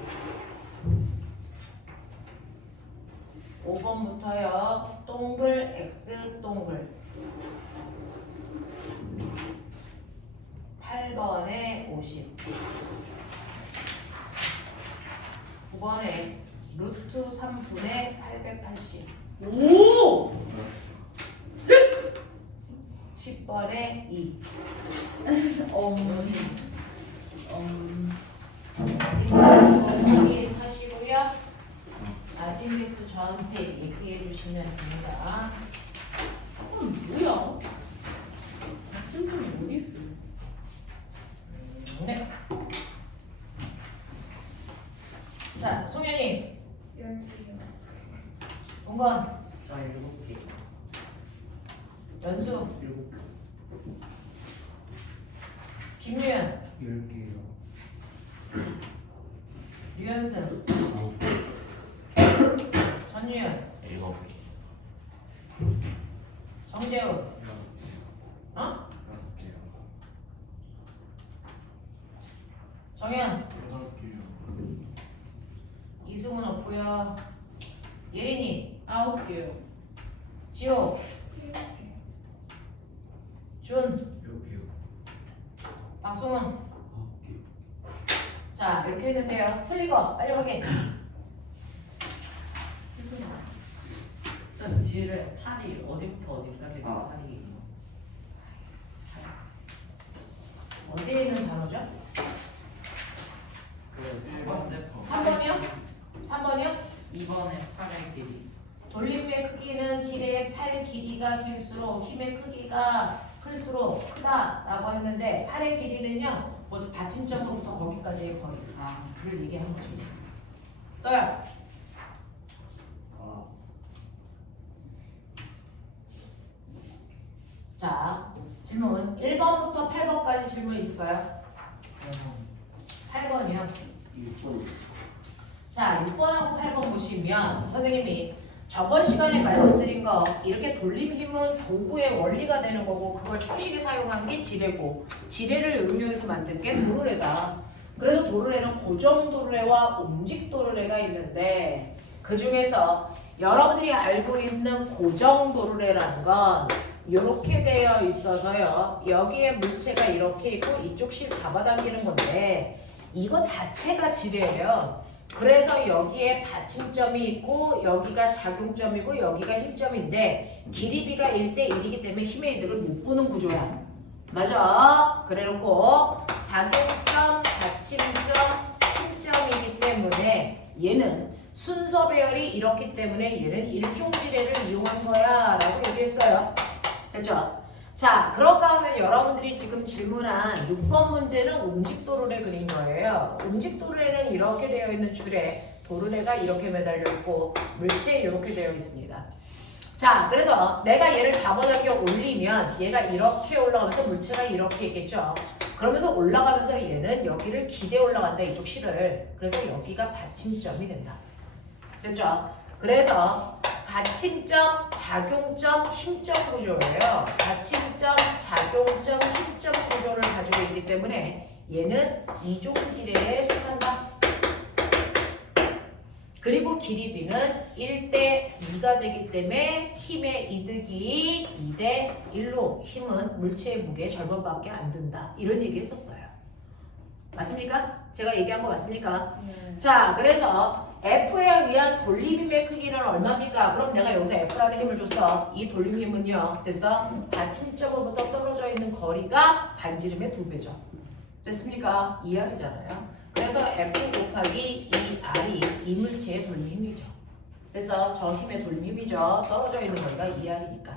5번부터요. 동글 X 동글 8번에 50. 9번에 루트 3분의 880. 오! 10번에 2. 하시고요. 아진비수 저한테 얘기해 주시면 됩니다. 뭐야? 친구는 어디 있어? 네. 자, 송현이, 10개요. 동건, 자 7개. 연수, 7개. 김유연, 10개요. 류현승, 전유연, 7개. 정재훈, 어? 5개요. 정현, 8개요. 이승훈 없고요. 예린이, 9개요. 지호, 7개. 준, 6개요. 박수훈. 자, 이렇게 했는데요. 틀린 거 빨리 확인. 선 지를 8이 어디부터 어디까지 가? 8이. 어디에 있는 단어죠? 그 8번째 3번이요? 3번이요? 2번에 8의 길이. 돌림의 크기는 질의 팔 길이가 길수록 힘의 크기가 클수록 크다라고 했는데 팔의 길이는요 모두 받침점으로부터 거기까지의 거리를 얘기한 거죠. 또요. 자, 질문 1번부터 8번까지 질문 있을까요? 8번이요. 6번. 자, 6번하고 8번 보시면 선생님이 저번 시간에 말씀드린 거 이렇게 돌림 힘은 도구의 원리가 되는 거고 그걸 충실히 사용한 게 지뢰고 지뢰를 응용해서 만든 게 도르래다. 그래서 도르래는 고정 도르래와 움직 도르래가 있는데 그 중에서 여러분들이 알고 있는 고정 도르래라는 건 이렇게 되어 있어서요. 여기에 물체가 이렇게 있고 이쪽 실 잡아당기는 건데 이거 자체가 지뢰예요. 그래서 여기에 받침점이 있고 여기가 작용점이고 여기가 힘점인데 길이비가 1대1이기 때문에 힘의 이득을 못 보는 구조야. 맞아. 그래놓고 작용점, 받침점, 힘점이기 때문에 얘는 순서 배열이 이렇기 때문에 얘는 일종 지뢰를 이용한 거야 라고 얘기했어요. 됐죠? 자, 그런가 하면 여러분들이 지금 질문한 6번 문제는 움직 도르래 그린 거예요. 움직 도르래는 이렇게 되어 있는 줄에 도르래가 이렇게 매달려 있고 물체에 이렇게 되어 있습니다. 자, 그래서 내가 얘를 잡아당겨 올리면 얘가 이렇게 올라가면서 물체가 이렇게 있겠죠. 그러면서 올라가면서 얘는 여기를 기대 올라간다, 이쪽 실을. 그래서 여기가 받침점이 된다. 됐죠? 그래서 받침점, 작용점, 힘점 구조예요. 받침점, 작용점, 힘점 구조를 가지고 있기 때문에 얘는 이종지뢰에 속한다. 그리고 길이비는 1대2가 되기 때문에 힘의 이득이 2대1로 힘은 물체의 무게의 절반밖에 안 든다. 이런 얘기 했었어요. 맞습니까? 제가 얘기한 거 맞습니까? 네. 자, 그래서 F에 의한 돌림힘의 크기는 얼마입니까? 그럼 내가 여기서 F라는 힘을 줬어. 이 돌림힘은요. 됐어? 받침점으로부터 떨어져 있는 거리가 반지름의 2배죠. 됐습니까? 2R이잖아요. 그래서 F 곱하기 2R이 이 물체의 돌림힘이죠. 그래서 저 힘의 돌림힘이죠. 떨어져 있는 거리가 2R이니까.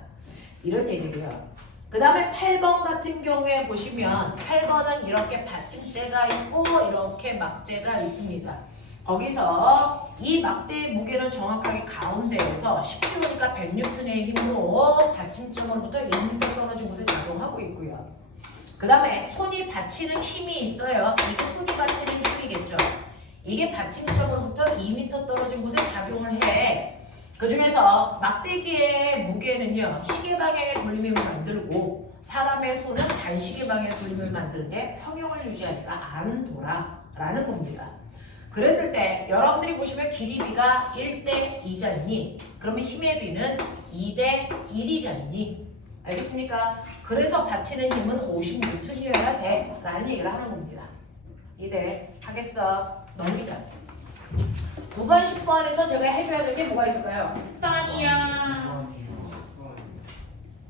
이런 얘기고요. 그 다음에 8번 같은 경우에 보시면 8번은 이렇게 받침대가 있고 이렇게 막대가 있습니다. 거기서 이 막대의 무게는 정확하게 가운데에서 10kg니까 100N의 힘으로 받침점으로부터 1m 떨어진 곳에 작용하고 있고요. 그 다음에 손이 받치는 힘이 있어요. 이게 손이 받치는 힘이겠죠. 이게 받침점으로부터 2m 떨어진 곳에 작용을 해. 그 중에서 막대기의 무게는요, 시계 방향의 돌림힘을 만들고 사람의 손은 반시계 방향의 돌림힘을 만드는데 평형을 유지하니까 안 돌아라는 겁니다. 그랬을 때 여러분들이 보시면 길이비가 1대2잖니? 그러면 힘의 비는 2대1이잖니? 알겠습니까? 그래서 받치는 힘은 50N이어야 돼 라는 얘기를 하는 겁니다. 이대 하겠어? 넘기자. 9번 10번에서 제가 해줘야 될 게 뭐가 있을까요? 땅이야.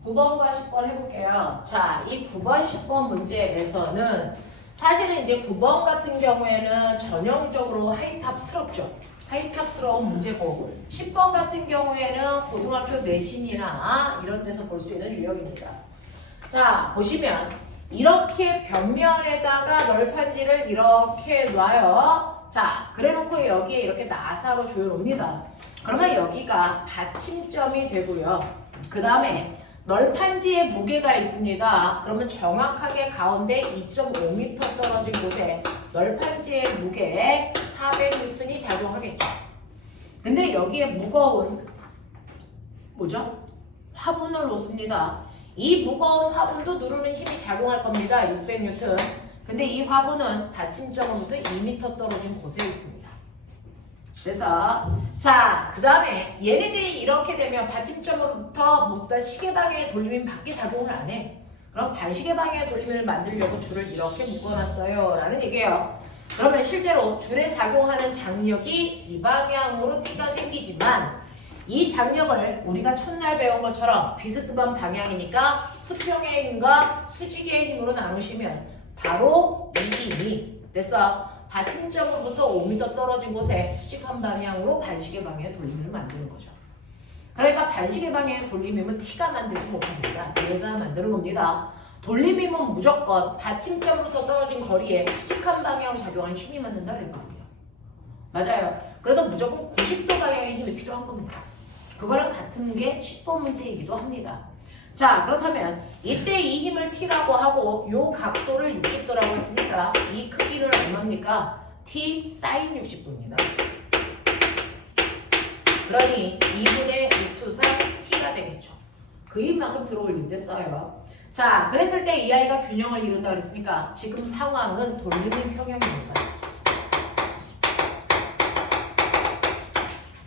9번과 10번 해볼게요. 자, 이 9번 10번 문제에서는 사실은 이제 9번 같은 경우에는 전형적으로 하이탑스럽죠. 하이탑스러운 문제고 10번 같은 경우에는 고등학교 내신이나 이런 데서 볼 수 있는 유형입니다. 자, 보시면 이렇게 벽면에다가 널판지를 이렇게 놔요. 자, 그래놓고 여기에 이렇게 나사로 조여놓습니다. 그러면 여기가 받침점이 되고요. 그 다음에 널판지에 무게가 있습니다. 그러면 정확하게 가운데 2.5m 떨어진 곳에 널판지의 무게 400N이 작용하겠죠. 근데 여기에 무거운 뭐죠? 화분을 놓습니다. 이 무거운 화분도 누르는 힘이 작용할 겁니다. 600N. 근데 이 화분은 받침점으로부터 2m 떨어진 곳에 있습니다. 그래서 자, 그 다음에 얘네들이 이렇게 되면 받침점으로부터 모두 시계 방향의 돌림인 밖에 작용을 안 해. 그럼 반시계 방향의 돌림을 만들려고 줄을 이렇게 묶어놨어요 라는 얘기예요. 그러면 실제로 줄에 작용하는 장력이 이 방향으로 T가 생기지만 이 장력을 우리가 첫날 배운 것처럼 비스듬한 방향이니까 수평의 힘과 수직의 힘으로 나누시면 바로 이 힘이 됐어. 받침점으로부터 5m 떨어진 곳에 수직한 방향으로 반시계 방향의 돌림을 만드는 거죠. 그러니까 반시계 방향의 돌림임은 T가 만들지 못합니다. 얘가 만드는 겁니다. 돌림임은 무조건 받침점으로부터 떨어진 거리에 수직한 방향으로 작용하는 힘이 만든다는 거거든요. 맞아요. 그래서 무조건 90도 방향의 힘이 필요한 겁니다. 그거랑 같은 게 10번 문제이기도 합니다. 자, 그렇다면 이때 이 힘을 T라고 하고 요 각도를 60도라고 했으니까 이 크기를 얼마입니까? T 사인 60도입니다. 그러니 2분의 루트 3 T가 되겠죠. 그 힘만큼 들어올린데 써요. 자, 그랬을 때 이 아이가 균형을 이룬다 그랬으니까 지금 상황은 돌림의 평형입니다.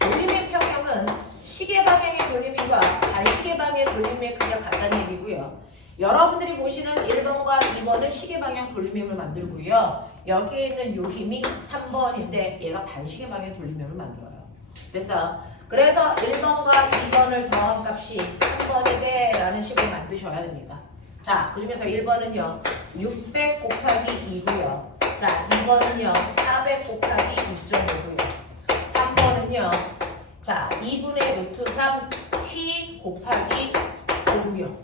돌림의 평형은 시계 방향의 돌림과 반시계 방향의 돌림의 크기가 같다는 얘기고요. 여러분들이 보시는 1번과 2번은 시계 방향 돌림힘을 만들고요. 여기에 있는 요 힘이 3번인데 얘가 반시계 방향 돌림힘을 만들어요. 그래서 1번과 2번을 더한 값이 3번이 돼 라는 식으로 만드셔야 됩니다. 자, 그 중에서 1번은요 600 곱하기 2고요. 자, 2번은요 400 곱하기 2.5고요. 3번은요 자 2분의 루트 3 t 곱하기 5고요.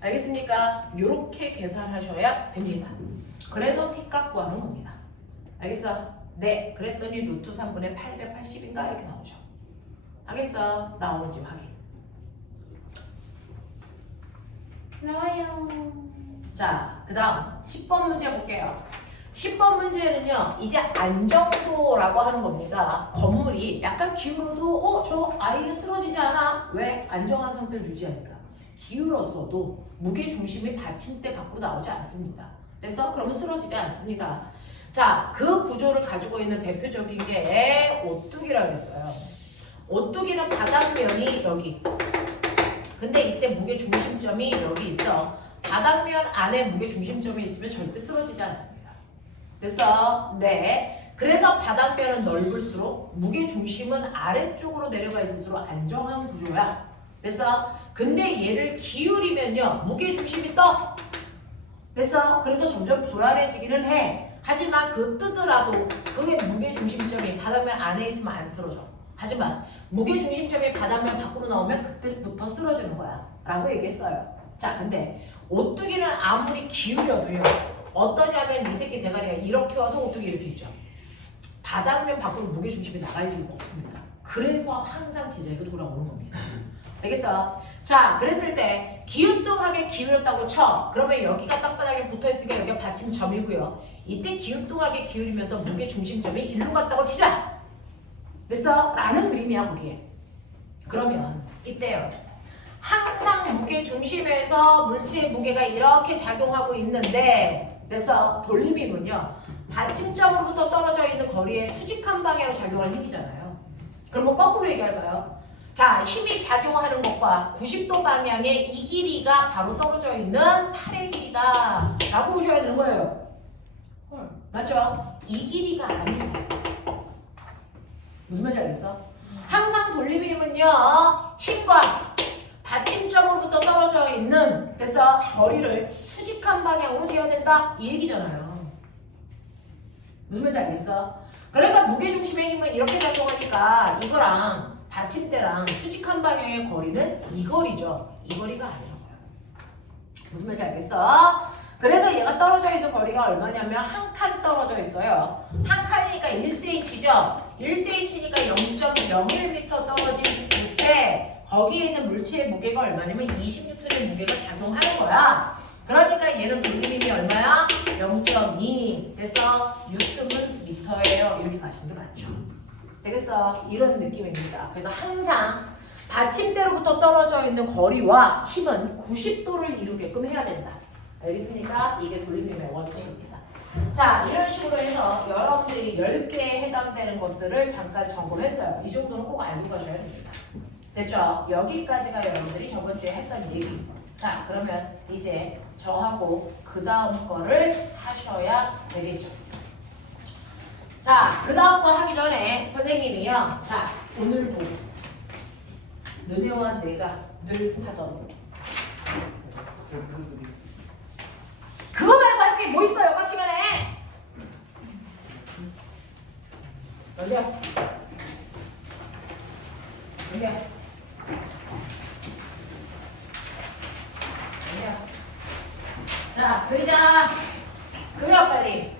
알겠습니까? 요렇게 계산하셔야 됩니다. 그래서 t 값 구하는 겁니다. 알겠어? 네, 그랬더니 루트 3분의 880인가 이렇게 나오죠. 알겠어? 나오는지 확인. 나와요. 자, 그 다음 10번 문제 볼게요. 10번 문제는요 이제 안정도라고 하는 겁니다. 건물이 약간 기울어도 저 아이는 쓰러지지 않아? 왜? 안정한 상태를 유지하니까. 기울었어도 무게중심이 받침대 밖으로 나오지 않습니다. 됐어? 그러면 쓰러지지 않습니다. 자, 그 구조를 가지고 있는 대표적인 게 오뚜기라고 했어요. 오뚜기는 바닥면이 여기. 근데 이때 무게중심점이 여기 있어. 바닥면 안에 무게중심점이 있으면 절대 쓰러지지 않습니다. 됐어? 네. 그래서 바닥면은 넓을수록 무게중심은 아래쪽으로 내려가 있을수록 안정한 구조야. 됐어? 근데 얘를 기울이면요 무게중심이 떠. 됐어? 그래서 점점 불안해지기는 해. 하지만 그 뜨더라도 그게 무게중심점이 바닥면 안에 있으면 안 쓰러져. 하지만 무게중심점이 바닥면 밖으로 나오면 그때부터 쓰러지는 거야 라고 얘기했어요. 자, 근데 오뚜기는 아무리 기울여도요 어떠냐면 이 새끼 대가리가 이렇게 와도 오뚜기 이렇게 있죠. 바닥면 밖으로 무게중심이 나갈 이유가 없습니다. 그래서 항상 제자리로 돌아오는 겁니다. 알겠어? 자, 그랬을 때 기우뚱하게 기울였다고 쳐. 그러면 여기가 땅바닥에 붙어있으니까 여기가 받침점이고요. 이때 기우뚱하게 기울이면서 무게중심점이 일로 갔다고 치자. 됐어? 라는 그림이야 거기에. 그러면 이때요 항상 무게중심에서 물체의 무게가 이렇게 작용하고 있는데 됐어? 돌림힘은요 받침점으로부터 떨어져 있는 거리에 수직한 방향으로 작용하는 힘이잖아요. 그럼 뭐 거꾸로 얘기할까요? 자, 힘이 작용하는 것과 90도 방향의 이 길이가 바로 떨어져 있는 팔의 길이다 라고 보셔야 되는 거예요. 헐. 맞죠? 이 길이가 아니죠. 무슨 말인지 알겠어? 항상 돌림힘은요, 힘과 받침점으로부터 떨어져 있는, 그래서 거리를 수직한 방향으로 재야 된다 이 얘기잖아요. 무슨 말인지 알겠어? 그러니까 무게중심의 힘은 이렇게 작동하니까 이거랑 받침대랑 수직한 방향의 거리는 이 거리죠. 이 거리가 아니라고요. 무슨 말인지 알겠어? 그래서 얘가 떨어져 있는 거리가 얼마냐면 한 칸 떨어져 있어요. 한 칸이니까 1cm죠. 1cm니까 0.01m 떨어진 곳에 거기에 있는 물체의 무게가 얼마냐면 20N의 무게가 작용하는 거야. 그러니까 얘는 돌림힘이 얼마야? 0.2. 그래서 N은 미터예요. 이렇게 가시는 게 맞죠. 되겠어? 이런 느낌입니다. 그래서 항상 받침대로부터 떨어져 있는 거리와 힘은 90도를 이루게끔 해야 된다. 알겠습니까? 이게 돌림힘의 원칙입니다. 자, 이런 식으로 해서 여러분들이 10개에 해당되는 것들을 잠깐 점검했어요. 이 정도는 꼭 알고 가셔야 됩니다. 됐죠? 여기까지가 여러분들이 저번 주에 했던 얘기. 자, 그러면 이제 저하고 그 다음 거를 하셔야 되겠죠. 자, 그 다음 거 하기 전에 선생님이요. 자, 오늘도 너네와 내가 늘 하던 그거 말고 할 게 뭐 있어요, 각 시간에? 여기야. 여기야. 여기야. 자, 그리자. 그려, 빨리.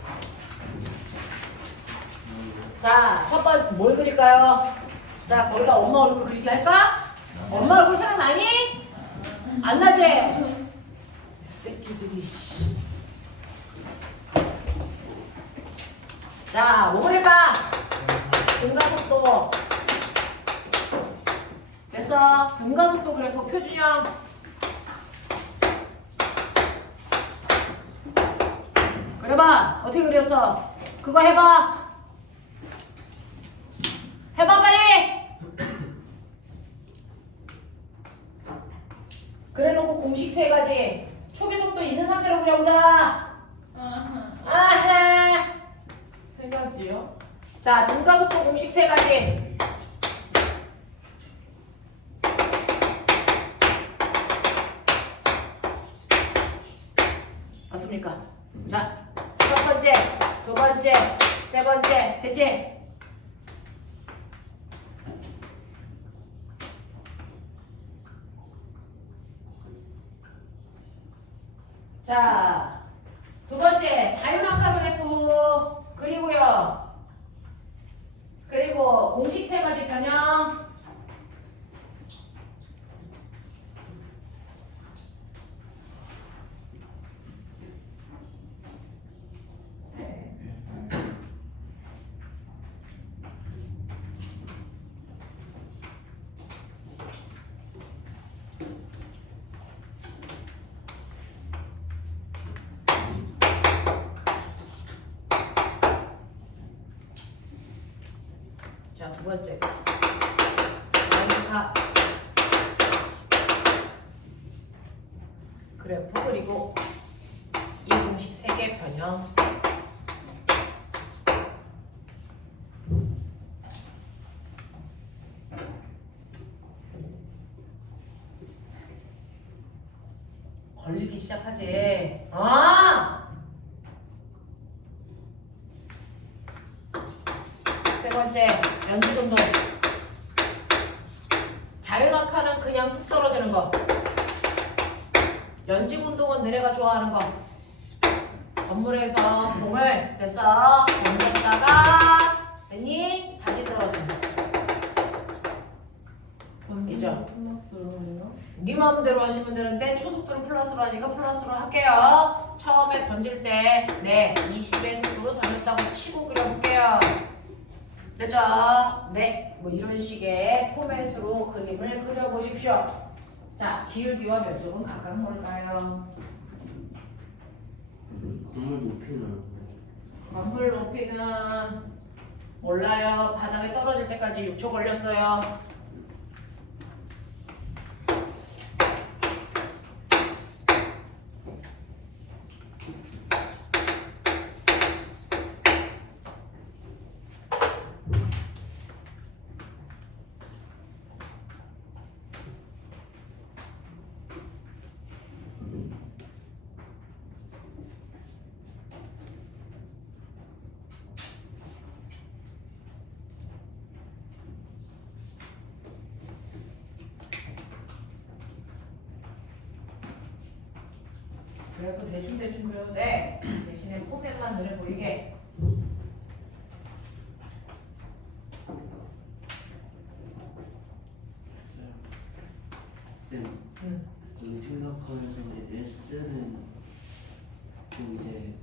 자, 첫 번째 뭘 그릴까요? 자, 거기다 엄마 얼굴 그리기 할까? 엄마 얼굴 생각나니? 안 나지? 이 새끼들이, 씨. 자, 뭐 그릴까? 등가속도. 됐어. 등가속도 그래프 표준형. 그려봐. 어떻게 그렸어? 그거 해봐. 해봐 빨리. 그래놓고 공식 3가지. 초계속도 있는 상태로 그려보자. 아하. 3가지요? 자, 등가속도 공식 3가지. 맞습니까? 자, 첫 번째, 두 번째, 세 번째, 됐지? 자, 두 번째, 자유낙하 그래프 그리고요. 그리고 공식 3가지 변형. 자, 두 번째. 자유낙하 그래프 그리고 이 공식 3개 변형. 걸리기 시작하지. 세 번째, 연지운동. 자유낙하는 그냥 툭 떨어지는 거. 연지운동은 너네가 좋아하는 거. 건물에서 공을 됐어. 던졌다가 됐니? 다시 떨어진다. 이죠? 플러스로 해요? 네 마음대로 하시면 되는데 초속도를 플러스로 하니까 플러스로 할게요. 처음에 던질 때 네, 20의 속도로 던졌다고 치고 그려볼게요. 됐죠? 네, 뭐 이런 식의 포맷으로 그림을 그려보십시오. 자, 기울기와 면적은 각각 뭘까요? 건물 높이는 건물 높이는 몰라요. 바닥에 떨어질 때까지 6초 걸렸어요. 그래프 대충 그려도 돼. 대신에 포맷만 눈에 보이게. 쌤, 응. 그 생각하면서 S는 좀 이제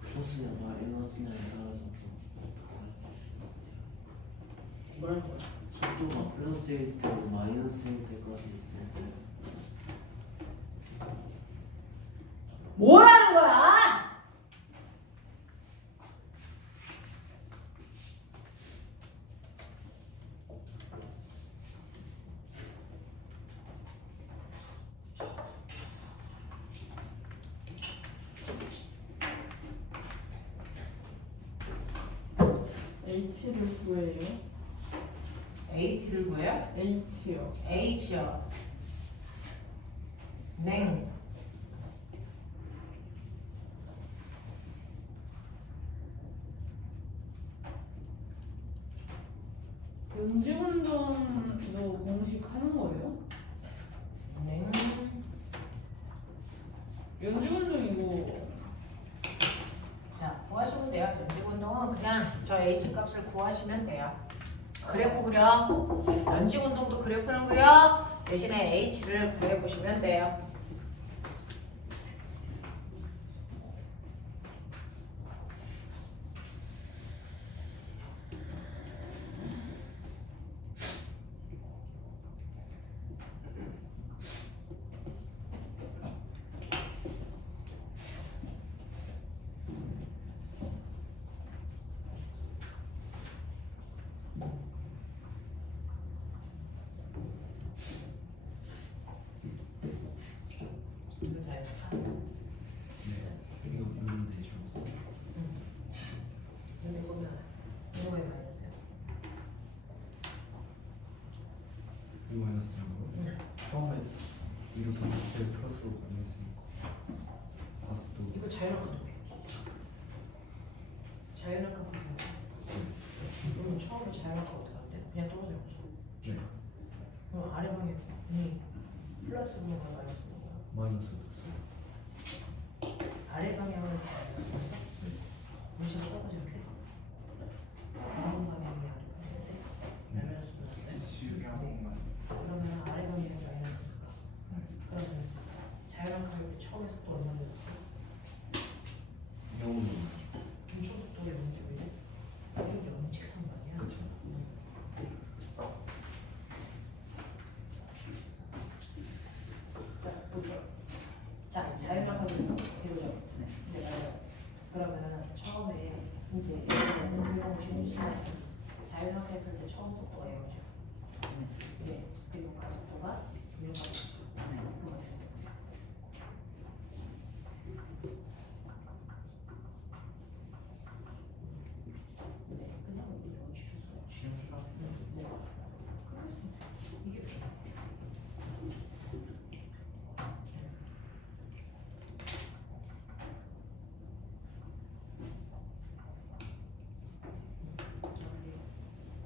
플러스냐 마이너스냐에 따라서 뭐라는 거야? 속도가 플러스일 때고 마이너스일 때까지 있을 때 뭐라는 거야? H를 구해요. AT를 구해요? H요. H요. 냉. 연지운동도 공식 하는 거예요? 냉. 연지운동이고 자, 구하시면 돼요. 연직 운동은 그냥 저 H 값을 구하시면 돼요. 그래프 그려. 연직 운동도 그래프는 그려. 대신에 H를 구해 보시면 돼요. 이거 잘 봐. 이거 보면 되죠. 근데 보면 이거 왜 마이너스야? 이거 마이너스라고? 처음에 이렇게 될 플러스로 변했으니까 각도 이거 자연학과도 돼. 자연학과 무슨? 그러면 처음에 자연학과 어떻게 한대? 그냥 떨어져. 네 그럼 아래 방향이 플러스로 가 마이너스로 가? 마이너스 됐어요. 아래 방향은 마이너스였어? 문자 써보자 이렇게. 다음 방향이 아래 방향인데 마이너스 붙었어요. 지우개 한 번만. 그러면 아래 방향이 마이너스니까. 그러면 자연학과 할 때 처음에 속도 얼마 되었어? 이 경우는 엄청 속도가 뭔지 보이네? 이게 원칙상관이야. 그렇죠. 자, 자연학과는 이거죠. 네, 맞아요. 그러면 처음에 이제 이런 보시면 자연학과 했을 때 처음 속도가 이거죠. 네, 그리고 가속도가 중력 가속도가 됐어요. 네, 그냥 이런 주소. 취향상 네, 그렇습니다. 이게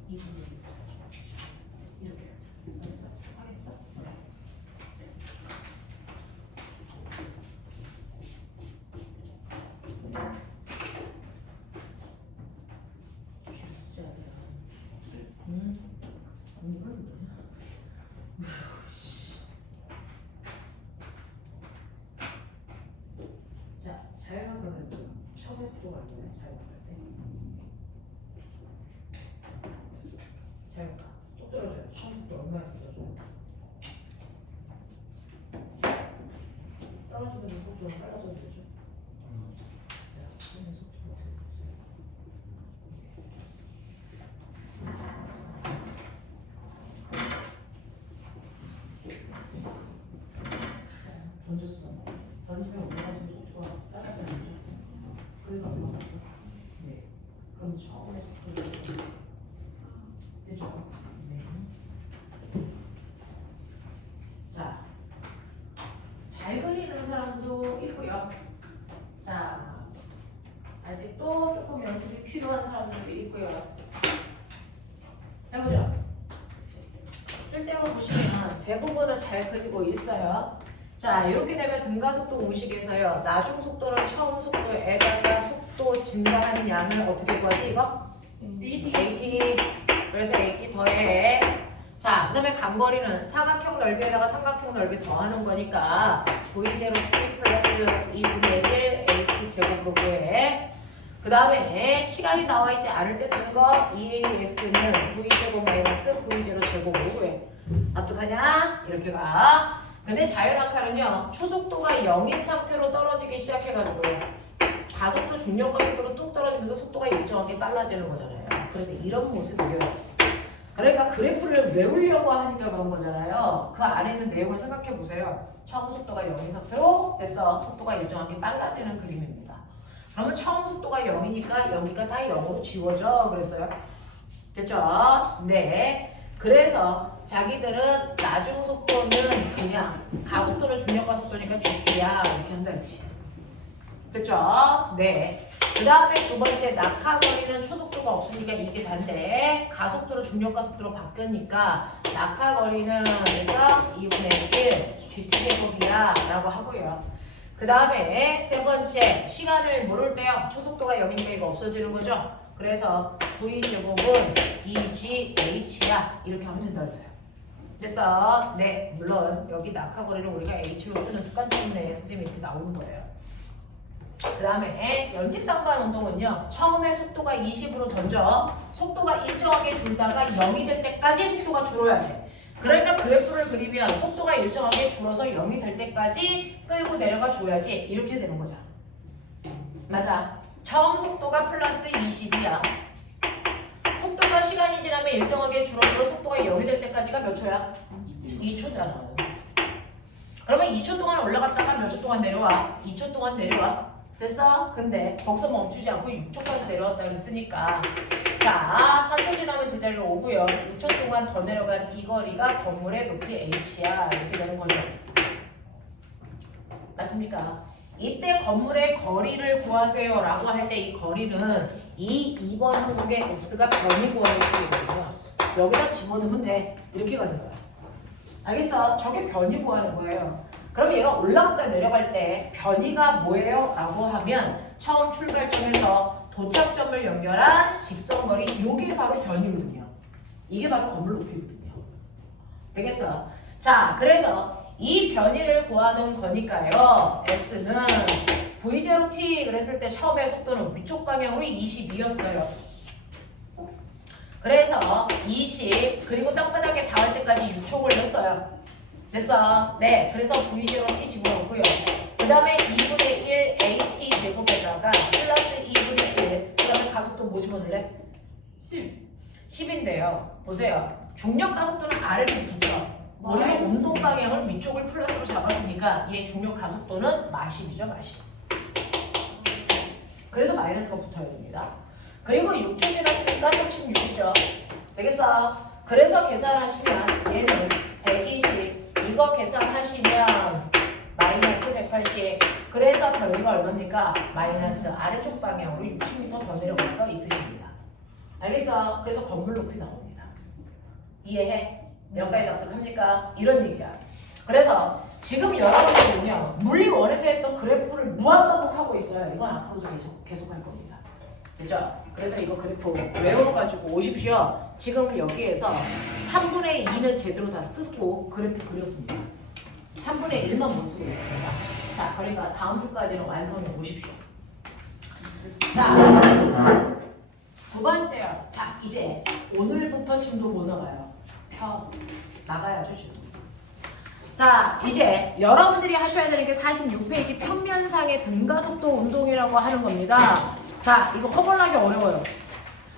이 부분 이렇게 알겠어? 하겠어? 줄 쓰지 마세요. 이건 뭐야? 자, 자연학과는 처음에 속도가 안 나요. 자연학과 때. 자연학과 또 떨어져요. 처음 속도 얼마에서 떨어져요? 떨어지면서 속도는 빨라져도 되죠. 자, 그러면 속도가 어떻게 됐어요? 자, 던졌어. 던지면 올라갈수록 속도가 따라가는 거죠. 그래서 올라갔어. 네. 그럼 처음에 속도를 되죠. 네. 자, 잘 그리는 사람도 있고요. 자, 아직 또 조금 연습이 필요한 사람들도 있고요. 해보죠. 실제로 보시면 대부분은 잘 그리고 있어요. 자, 이렇게 되면 등가속도 공식에서요. 나중 속도를 처음 속도에다가 속도 증가하는 양을 어떻게 구하지 이거? AT. 그래서 AT 더해. 자, 그 다음에 간거리는 사각형 넓이에다가 삼각형 넓이 더하는 거니까 V0 T 플러스 2분의 1 AT 제곱으로 구해. 그 다음에 시간이 나와있지 않을 때 쓰는 거 EAS는 V 제곱 마이너스 V0 제곱으로 구해. 납득하냐? 이렇게 가. 근데 자율학활은요 초속도가 0인 상태로 떨어지기 시작해가지고요 가속도 중력 가속도로 뚝 떨어지면서 속도가 일정하게 빨라지는 거잖아요. 그래서 이런 모습이어야지. 그러니까 그래프를 외우려고 하니까 그런 거잖아요. 그 안에 있는 내용을 생각해 보세요. 처음 속도가 0인 상태로 돼서 속도가 일정하게 빨라지는 그림입니다. 그러면 처음 속도가 0이니까 여기가 다 0으로 지워져 그랬어요. 됐죠? 네. 그래서 자기들은 나중 속도는 그냥 가속도는 중력 가속도니까 GT야 이렇게 한다 했지. 됐죠? 네. 그 다음에 두 번째 낙하거리는 초속도가 없으니까 이게 단데 가속도를 중력 가속도로 바꾸니까 낙하거리는 그래서 2분의 1 GT 제곱이야 라고 하고요. 그 다음에 세 번째 시간을 모를 때요 초속도가 0이니까 이거 없어지는 거죠. 그래서 V제곱은 2GH야 이렇게 하면 된다 그랬어요. 됐어? 네, 물론 여기 낙하거리를 우리가 H로 쓰는 습관 때문에 선생님이 이렇게 나오는 거예요. 그 다음에 연직상반 운동은요 처음에 속도가 20으로 던져 속도가 일정하게 줄다가 0이 될 때까지 속도가 줄어야 돼. 그러니까 그래프를 그리면 속도가 일정하게 줄어서 0이 될 때까지 끌고 내려가 줘야지 이렇게 되는 거죠. 맞아. 처음 속도가 플러스 20이야. 속도가 시간이 지나면 일정하게 줄어들어 속도가 0이 될 때까지가 몇 초야? 2초잖아. 그러면 2초 동안 올라갔다가 몇 초 동안 내려와? 2초 동안 내려와. 됐어? 근데 거기서 멈추지 않고 6초까지 내려왔다 그랬으니까 자 4초 지나면 제자리로 오고요. 6초 동안 더 내려간 이 거리가 건물의 높이 H야 이렇게 되는 거죠. 맞습니까? 이때 건물의 거리를 구하세요 라고 할 때 이 거리는 이 2번 항목의 S가 변이 구하는 식이거든요. 여기다 집어넣으면 돼. 이렇게 가는 거야. 알겠어? 저게 변이 구하는 거예요. 그럼 얘가 올라갔다 내려갈 때 변이가 뭐예요? 라고 하면 처음 출발점에서 도착점을 연결한 직선거리 이게 바로 변이거든요. 이게 바로 건물 높이거든요. 되겠어? 자, 그래서 이 변이를 구하는 거니까요. S는 V0t 그랬을 때 처음에 속도는 위쪽 방향으로 22였어요. 그래서 20 그리고 땅바닥에 닿을 때까지 6초 걸렸어요. 됐어? 네. 그래서 V0t 집어넣고요. 그 다음에 2분의 1 AT 제곱에다가 플러스 2분의 1 그 다음에 가속도 뭐 집어넣을래? 10인데요. 보세요. 중력 가속도는 아래로 붙었죠. 우리는 운동 방향을 위쪽을 플러스로 잡았으니까 얘 중력 가속도는 마십이죠, 마십. 그래서 마이너스가 붙어야 됩니다. 그리고 6초 지났으니까 36이죠. 되겠어? 그래서 계산하시면 얘는 120 이거 계산하시면 마이너스 180 그래서 변이가 얼마입니까? 마이너스 아래쪽 방향으로 60m 더 내려갔어 이 뜻입니다. 알겠어? 그래서 건물 높이 나옵니다. 이해해? 몇까지 납득합니까? 이런 얘기야. 그래서 지금 여러분들은요 물리 원에서 했던 그래프를 무한반복하고 있어요. 이건 앞으로도 계속 할 겁니다. 됐죠? 그래서 이거 그래프 외워가지고 오십시오. 지금 여기에서 3분의 2는 제대로 다 쓰고 그래프 그렸습니다. 3분의 1만 못 쓰고 있습니다. 자, 그러니까 다음 주까지는 완성해 오십시오. 자, 두 번째요. 자, 이제 오늘부터 진도 뭐 나가요? 나가야죠 지금. 자, 이제 여러분들이 하셔야 되는 게 46페이지 평면상의 등가속도 운동이라고 하는 겁니다. 자, 이거 허벌나게 어려워요.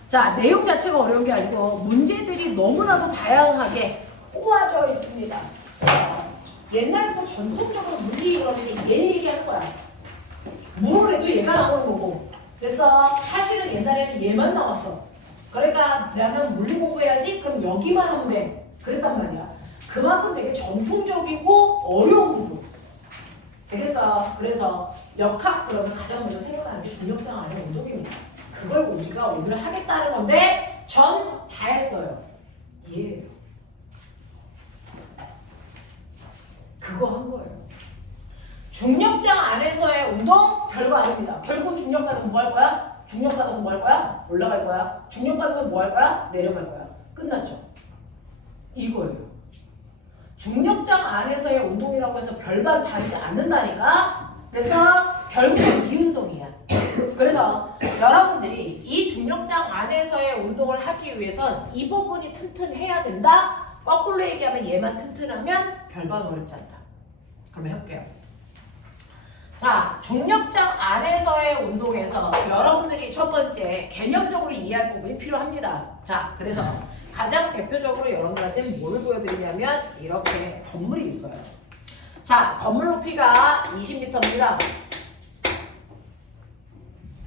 자, 내용 자체가 어려운 게 아니고 문제들이 너무나도 다양하게 꼬아져 있습니다. 옛날부터 전통적으로 물리 그러면 얘 얘기하는 거야. 뭘 해도 얘가 나오는 거고. 그래서 사실은 옛날에는 얘만 나왔어. 그러니까 나는 물리 공부해야지. 그럼 여기만 하면 돼. 그랬단 말이야. 그만큼 되게 전통적이고 어려운 부분. 되겠어. 그래서 역학 그러면 가장 먼저 생각하는 게 중력장 안에 운동입니다. 그걸 우리가 오늘 하겠다는 건데 전 다 했어요. 이해해요. 그거 한 거예요. 할 거야? 중력 받아서 뭐 할 거야? 올라갈 거야. 중력 받으면 뭐 할 거야? 내려갈 거야. 끝났죠. 이거예요. 중력장 안에서의 운동이라고 해서 별반 다르지 않는다니까. 그래서 결국은 이 운동이야. 그래서 여러분들이 이 중력장 안에서의 운동을 하기 위해선 이 부분이 튼튼해야 된다. 거꾸로 얘기하면 얘만 튼튼하면 별반 어렵지 않다. 그러면 해볼게요. 자, 중력장 안에서의 운동에서 여러분들이 첫 번째 개념적으로 이해할 부분이 필요합니다. 자, 그래서 가장 대표적으로 여러분들한테 뭘 보여드리냐면 이렇게 건물이 있어요. 자, 건물 높이가 20m입니다.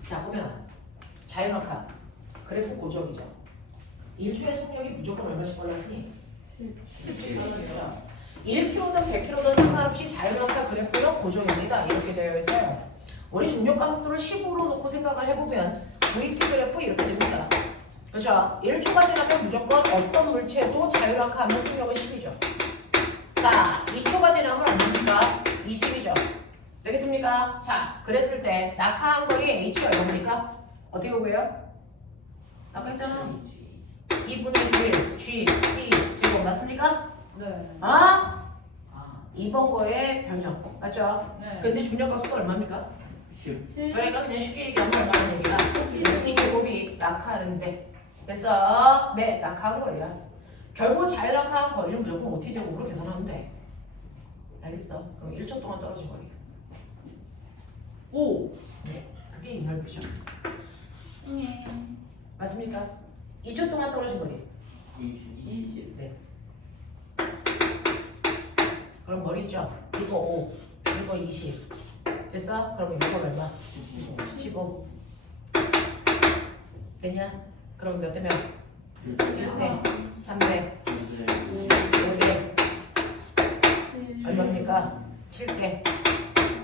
자, 보면 자연학화 그래프 고정이죠. 1초의 속력이 무조건 얼마씩 걸렸니? 17km죠. 1km든 100km든 상관없이 자연학화 그래프는 고정입니다. 이렇게 되어 있어요. 우리 중력과 속도를 15로 놓고 생각을 해보면 VT 그래프 이렇게 됩니다. 그렇죠? 1초가 지나면 무조건 어떤 물체도 자율학화하면 속력은 10이죠. 자, 2초가 지나면 얼마입니까? 20이죠. 되겠습니까? 자, 그랬을 때 낙하한 거리 H가 얼마입니까? 어떻게 구해요? 아까 했잖아. 2분의 1 G, T 제곱 맞습니까? 네. 아? 2번 거의 변형. 맞죠? 네. 근데 중력과 속도 얼마입니까? 10. 그러니까 그냥 쉽게 얘기하면 얼마나 얘기가 T 제곱이 낙하하는데 됐어? 네, 낙하한 거예요. 결국 자율낙하한 거리는 무조건 OT 제곱으로 계산하면 돼. 알겠어? 그럼 1초 동안 떨어진 거리. 5. 네, 그게 인널뷰죠. 맞습니까? 2초 동안 떨어진 거리. 20. 네. 그럼 머리 있죠? 이거 5, 이거 20. 됐어? 그러면 이거 얼마? 15. 됐냐? 그럼 몇 대면? 1대, 3대, 5대. 얼마입니까? 7대.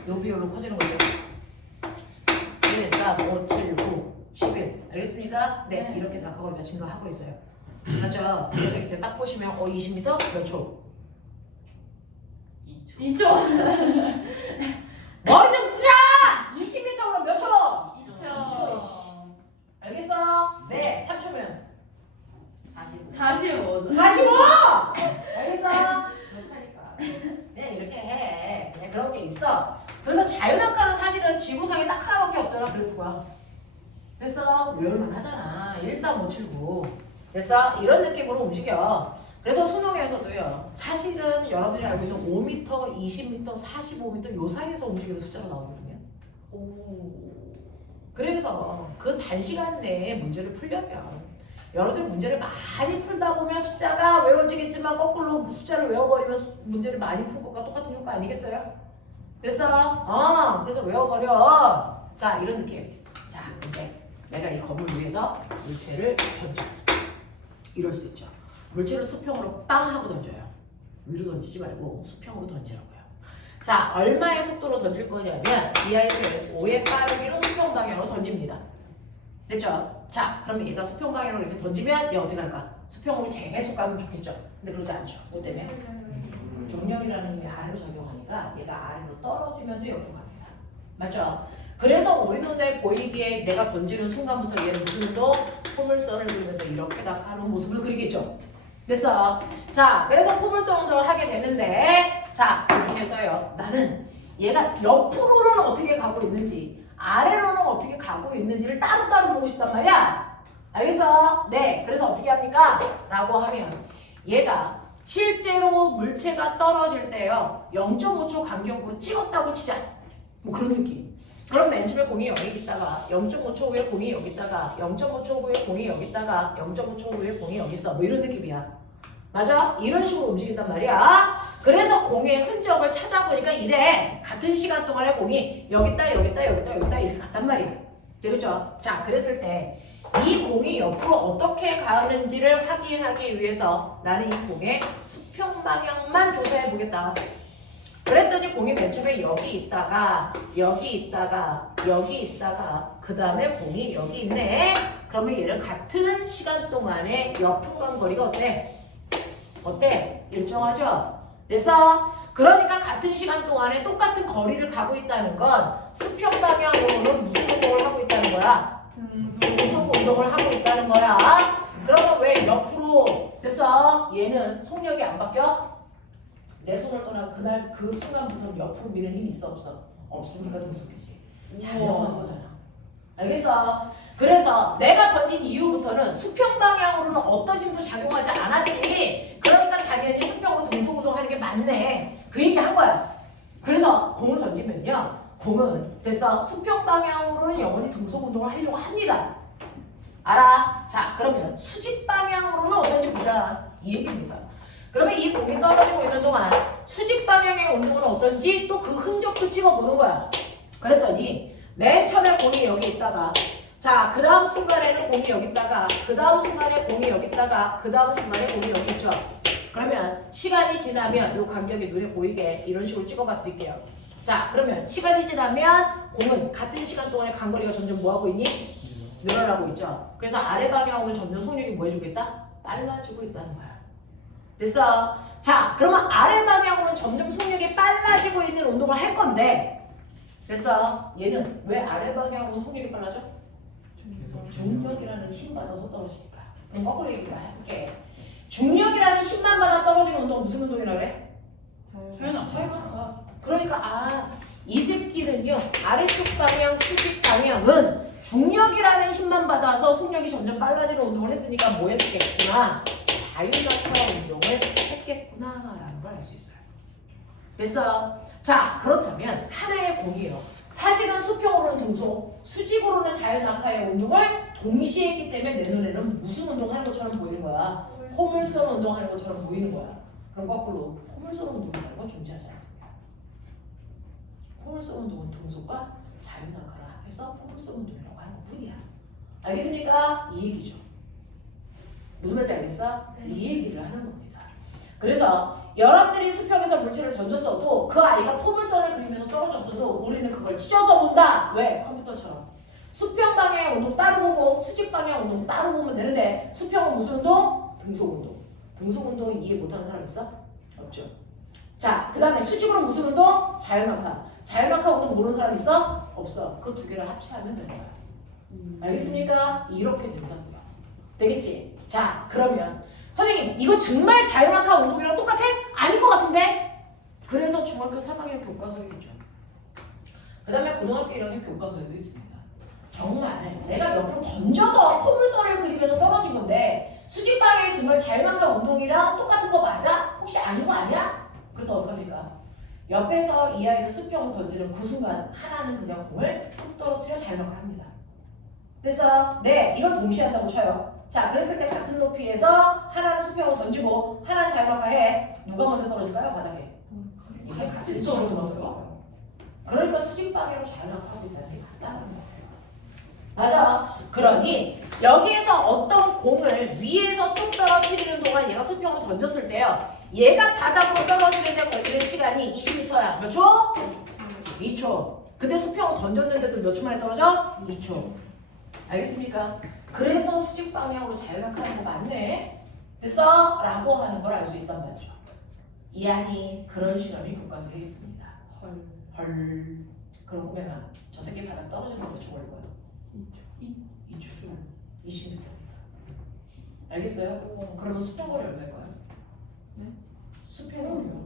요 비율로 커지는 거죠. 1, 4, 5, 7, 9, 11. 알겠습니까? 네, 네. 이렇게 낙하거리가 증가하고 있어요. 맞죠? 그래서 이제 딱 보시면 20m 몇 초? 2초. 머리 좀 쓰자! 20m면 몇 초? 2초. 알겠어? 네, 3초면 45. 45! 알겠어? 그렇다니까. 그냥 이렇게 해. 그냥 그런 게 있어. 그래서 자연학과는 사실은 지구상에 딱 하나밖에 없잖아, 그래프가. 됐어? 외울만 하잖아. 13579. 됐어? 이런 느낌으로 움직여. 그래서 수능에서도요. 사실은 여러분이 알고 있는 5m, 20m, 45m 요 사이에서 움직이는 숫자로 나오거든요. 오. 그래서 그 단시간 내에 문제를 풀려면 여러분들 문제를 많이 풀다 보면 숫자가 외워지겠지만 거꾸로 숫자를 외워버리면 문제를 많이 푼 것과 똑같은 효과 아니겠어요? 됐어? 그래서 외워버려. 자, 이런 느낌. 자, 근데 내가 이 건물 위에서 물체를 던져. 이럴 수 있죠. 물체를 수평으로 빵 하고 던져요. 위로 던지지 말고 수평으로 던지라고요. 자, 얼마의 속도로 던질 거냐면 DI를 5의 빠르기로 수평 방향으로 던집니다. 됐죠? 자, 그러면 얘가 수평 방향으로 이렇게 던지면 얘 어떻게 할까? 수평으로 계속 가면 좋겠죠? 근데 그러지 않죠. 뭐 때문에? 중력이라는 힘이 아래로 작용하니까 얘가 아래로 떨어지면서 옆으로 갑니다. 맞죠? 그래서 우리 눈에 보이기에 내가 던지는 순간부터 얘는 무슨 운동? 포물선을 그리면서 이렇게 낙하하는 모습을 그리겠죠? 됐어? 자, 그래서 포물선 운동을 하게 되는데 자, 그 중에서요. 나는 얘가 옆으로는 어떻게 가고 있는지 아래로는 어떻게 가고 있는지를 따로따로 보고 싶단 말이야. 알겠어? 네, 그래서 어떻게 합니까? 라고 하면 얘가 실제로 물체가 떨어질 때요 0.5초 간격으로 찍었다고 치자. 뭐 그런 느낌. 그럼 맨 처음에 공이 여기 있다가 0.5초 후에 공이 여기 있다가 0.5초 후에 공이 여기 있다가 0.5초 후에 공이 여기 있어. 뭐 이런 느낌이야. 맞아? 이런 식으로 움직인단 말이야. 그래서 공의 흔적을 찾아보니까 이래. 같은 시간 동안에 공이 여기 있다 여기 있다 여기 있다 여기 있다 이렇게 갔단 말이야. 되겠죠? 자, 그랬을 때 이 공이 옆으로 어떻게 가는지를 확인하기 위해서 나는 이 공의 수평 방향만 조사해 보겠다. 그랬더니 공이 맨 처음에 여기 있다가 여기 있다가 여기 있다가 그 다음에 공이 여기 있네. 그러면 얘를 같은 시간 동안에 옆으로 간 거리가 어때? 어때? 일정하죠? 됐어? 그러니까 같은 시간 동안에 똑같은 거리를 가고 있다는 건 수평 방향으로는 무슨 운동을 하고 있다는 거야? 등속 운동을 하고 있다는 거야. 그러면 왜 옆으로 됐어? 얘는 속력이 안 바뀌어? 내 손을 떠나 그날 그 순간부터는 옆으로 미는 힘이 있어 없어? 없으니까 등속이지. 자연한 거잖아. 알겠어? 그래서 내가 던진 이후부터는 수평 방향으로는 어떤 힘도 작용하지 않았지. 그러니까 당연히 수평으로 등속 운동하는 게 맞네. 그 얘기 한 거야. 그래서 공을 던지면요. 공은 됐어. 수평 방향으로는 영원히 등속 운동을 하려고 합니다. 알아? 자, 그러면 수직 방향으로는 어떤지 보자. 이 얘기입니다. 그러면 이 공이 떨어지고 있는 동안 수직 방향의 운동은 어떤지 또 그 흔적도 찍어보는 거야. 그랬더니 맨 처음에 공이 여기 있다가 자, 그 다음 순간에는 공이 여기 있다가 그 다음 순간에 공이 여기 있다가 그 다음 순간에 공이 여기 있죠. 그러면 시간이 지나면 이 간격이 눈에 보이게 이런 식으로 찍어봐 드릴게요. 자, 그러면 시간이 지나면 공은 같은 시간 동안에 간거리가 점점 뭐하고 있니? 늘어나고 있죠. 그래서 아래 방향으로 점점 속력이 뭐 해주고 있다? 빨라지고 있다는 거야. 됐어? 자, 그러면 아래 방향으로는 점점 속력이 빨라지고 있는 운동을 할 건데 됐어? 얘는 왜 아래 방향으로 속력이 빨라져? 중력이라는 힘 받아서 떨어지니까. 그럼 거꾸로 얘기를 해볼게. 중력이라는 힘만 받아 떨어지는 운동은 무슨 운동이라 그래? 자연낙하. 그러니까 이 새끼는요 아래쪽 방향 수직 방향은 중력이라는 힘만 받아서 속력이 점점 빨라지는 운동을 했으니까 뭐 했겠구나? 자유낙하 운동을 했겠구나라는 걸 알 수 있어요. 됐어? 자, 그렇다면 하나의 공이요. 사실은 수평으로는 등속, 수직으로는 자유낙하의 운동을 동시에 했기 때문에 내 눈에는 무슨 운동하는 것처럼 보이는 거야? 포물선 운동하는 것처럼 보이는 거야. 그럼 거꾸로 포물선 운동이라는 건 존재하지 않습니다. 포물선 운동은 등속과 자유낙하를 합해서 포물선 운동이라고 하는 것뿐이야. 알겠습니까? 이 얘기죠. 무슨 말인지 알겠어? 이 얘기를 하는 겁니다. 그래서 여러분들이 수평에서 물체를 던졌어도 그 아이가 포물선을 그리면서 떨어졌어도 우리는 그걸 찢어서 본다. 왜? 컴퓨터처럼. 수평 방향의 운동 따로 보고 수직 방향 운동 따로 보면 되는데 수평은 무슨 운동? 등속 운동. 등속 운동은 이해 못하는 사람 있어? 없죠. 자, 그 다음에 수직으로 무슨 운동? 자유낙하. 자유낙하 운동 모르는 사람 있어? 없어. 그 두 개를 합치하면 되는 거야. 알겠습니까? 이렇게 된다고요. 되겠지? 자, 그러면 선생님 이거 정말 자유낙하 운동이랑 똑같아? 아닌 것 같은데? 그래서 중학교 3학년 교과서에 있죠. 그 다음에 고등학교 1학년 교과서에도 있습니다. 정말 내가 옆으로 던져서 포물선을 그리면서 떨어진 건데 수직 방향이 정말 자유낙하 운동이랑 똑같은 거 맞아? 혹시 아닌 거 아니야? 그래서 어떡합니까? 옆에서 이 아이를 수평을 던지는 그 순간 하나는 그냥 공을 툭 떨어뜨려 자유낙하 합니다. 됐어? 네, 이걸 동시에 한다고 쳐요. 자, 그랬을 때 같은 높이에서 하나는 수평으로 던지고 하나는 자유낙하 해. 누가 먼저 떨어질까요? 바닥에. 이게 같이 떨어져요. 그러니까 수직 방향으로 자유낙하하고 있다는 게 같다는 거예요. 맞아. 그러니 여기에서 어떤 공을 위에서 뚝 떨어뜨리는 동안 얘가 수평으로 던졌을 때요. 얘가 바닥으로 떨어지는데 걸리는 시간이 20m야. 몇 초? 2초. 근데 수평으로 던졌는데도 몇 초 만에 떨어져? 2초. 알겠습니까? 그래서 수직 방향으로 자유낙하하는 거 맞네? 됐어? 라고 하는 걸 알 수 있단 말이죠. 이하니 그런 실험이 교과서에 있습니다. 헐. 그럼 호명아, 저 새끼 바닥 떨어지는 거 몇 초 걸릴 거야? 2초. 20m. 알겠어요? 그러면 수평거리 얼마일 거야? 네? 수평거리요.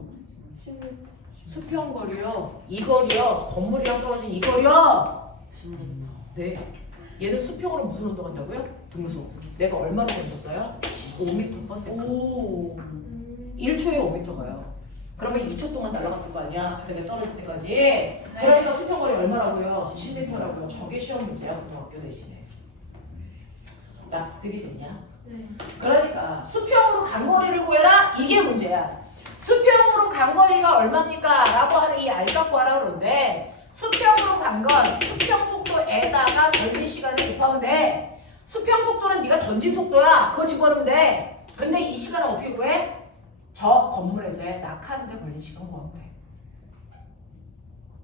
10m. 수평거리요. 이 거리요. 건물이랑 떨어진 이 거리요. 10m. 네. 얘는 수평으로 무슨 운동한다고요? 등속. 내가 얼마로 던졌어요? 5m/s. 오. 1초에 5m 가요. 그러면 2초 동안 날아갔을 거 아니야? 바닥에 떨어질 때까지. 그러니까 수평거리 얼마라고요? 10m라고요. 저게 시험 문제야, 고등학교 대신에. 납득이 됐냐? 네. 그러니까 수평으로 간거리를 구해라? 이게 문제야. 수평으로 간거리가 얼마입니까? 라고 하는 이 알갖고 구하라 그러는데 수평으로 간 건 수평 속도에다가 던진 시간을 곱하면 돼. 수평 속도는 네가 던진 속도야. 그거 집어넣으면 돼. 근데 이 시간을 어떻게 구해? 저 건물에서의 낙하하는데 걸린 시간 구하면 돼.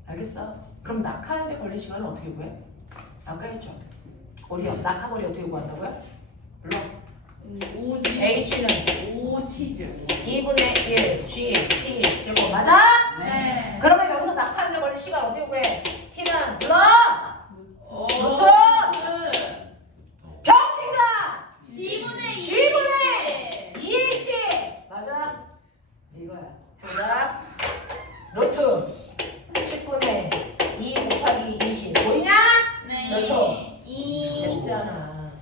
알겠어? 그럼 낙하하는데 걸린 시간은 어떻게 구해? 아까 했죠. 우리 낙하거리 어떻게 구한다고요? 물론 OD. H는 5 치즈. 2분의 1 G T 제곱 맞아? 네. 그러면 여기서 낙하하는데 걸린 시간 어떻게 구해? t는 눌러! 루트! 병신들아! G분의 G분의 2H! 맞아? 이거야. 보자. 루트 10분의 2 곱하기 20 보이냐? 네. 몇 초? 2. 됐잖아.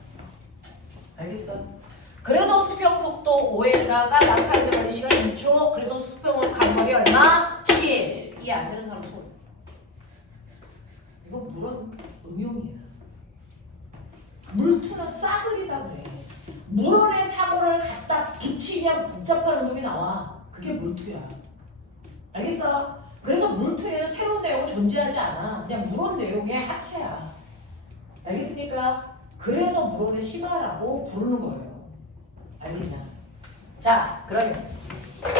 알겠어? 그래서 수평 속도 5에다가 낙하하는데 걸린 시간 2초. 그래서 수평으로 간 거리 얼마? 10. 이해 안 되는 사람 손. 이거 물론 응용이야. 물투는 싸그리다 그래. 물원의 사고를 갖다 붙이면 복잡한 운동이 나와. 그게 물투야. 알겠어? 그래서 물투에는 새로운 내용은 존재하지 않아. 그냥 물원 내용의 합체야. 알겠습니까? 그래서 물원의 심화라고 부르는 거예요. 알겠냐? 자, 그러면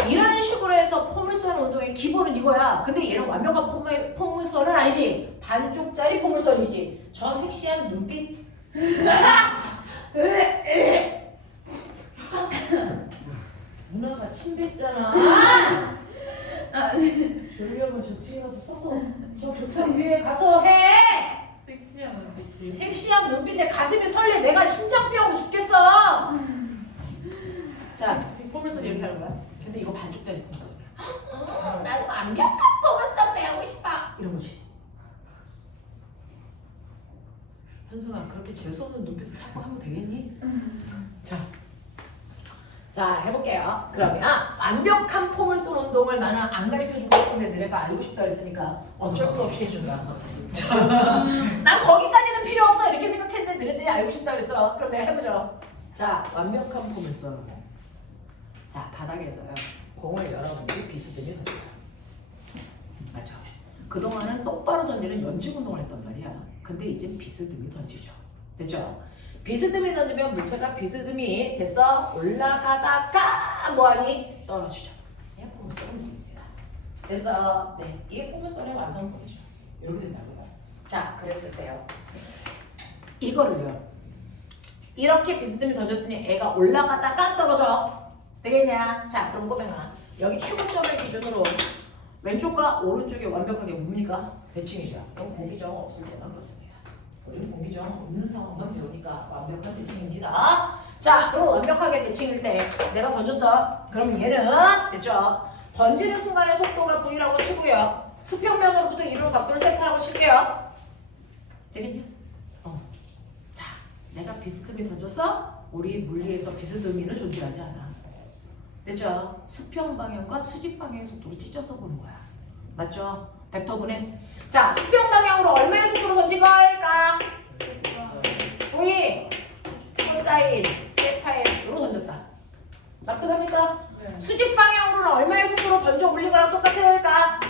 이런 식으로 해서 포물선 운동의 기본은 이거야. 근데 얘는 완벽한 포물선은 아니지. 반쪽짜리 포물선이지. 저 섹시한 눈빛. 누나가 침 뱉잖아. 그러려면 저 뒤에 가서 서서 저 교탁 위에 가서 해. 섹시한 눈빛. 섹시한 눈빛에 가슴이 설레. 내가 심장병으로 죽겠어. 자, 포물선 이렇게 하는 거야. 근데 이거 반쪽짜리 포물선. 나는 완벽한 포물선 배우고 싶어. 이런 거지. 현승아, 그렇게 재수없는 눈빛을 자꾸 하면 되겠니? 자, 해볼게요. 그러면 완벽한 포물선 운동을 나는 안 가르쳐주고 싶은데 너네가 알고 싶다 했으니까 어쩔 수 없이 해준다. 난 거기까지는 필요 없어 이렇게 생각했는데 너네들이 알고 싶다 그랬어. 그럼 내가 해보죠. 자, 완벽한 포물선. 자, 바닥에서요. 공을 여러분들이 비스듬히 던져요. 맞죠? 그동안은 똑바로 던지는 연직 운동을 했단 말이야. 근데 이제 비스듬히 던지죠. 됐죠? 비스듬히 던지면 물체가 비스듬히 됐어? 올라가다가 뭐하니? 떨어지죠. 이게 포물선 운동입니다. 됐어? 네, 이게 포물선의 완성본이죠. 이렇게 된다고요. 자, 그랬을 때요. 이거를요. 이렇게 비스듬히 던졌더니 애가 올라가다가 떨어져. 되겠냐? 자, 그럼 꼬맹아. 여기 최고점을 기준으로 왼쪽과 오른쪽이 완벽하게 뭡니까? 대칭이죠. 그럼 공기저항 없을 때만 그렇습니다. 우리는 공기저항 없는 상황만 배우니까 완벽한 대칭입니다. 자, 그럼 완벽하게 대칭일 때 내가 던졌어. 그러면 얘는 됐죠? 던지는 순간의 속도가 V라고 치고요. 수평면으로부터 이루는 각도를 세타라고 칠게요. 되겠냐? 자, 내가 비스듬히 던졌어? 우리 물리에서 비스듬히는 존재하지 않아. 됐죠? 수평 방향과 수직 방향의 속도를 찢어서 보는 거야. 맞죠? 벡터분해. 자, 수평 방향으로 얼마의 속도로 던진 걸까? V, 코사인, 세타인으로 던졌다. 납득합니까? 네. 수직 방향으로는 얼마의 속도로 던져 올린 거랑 똑같을까?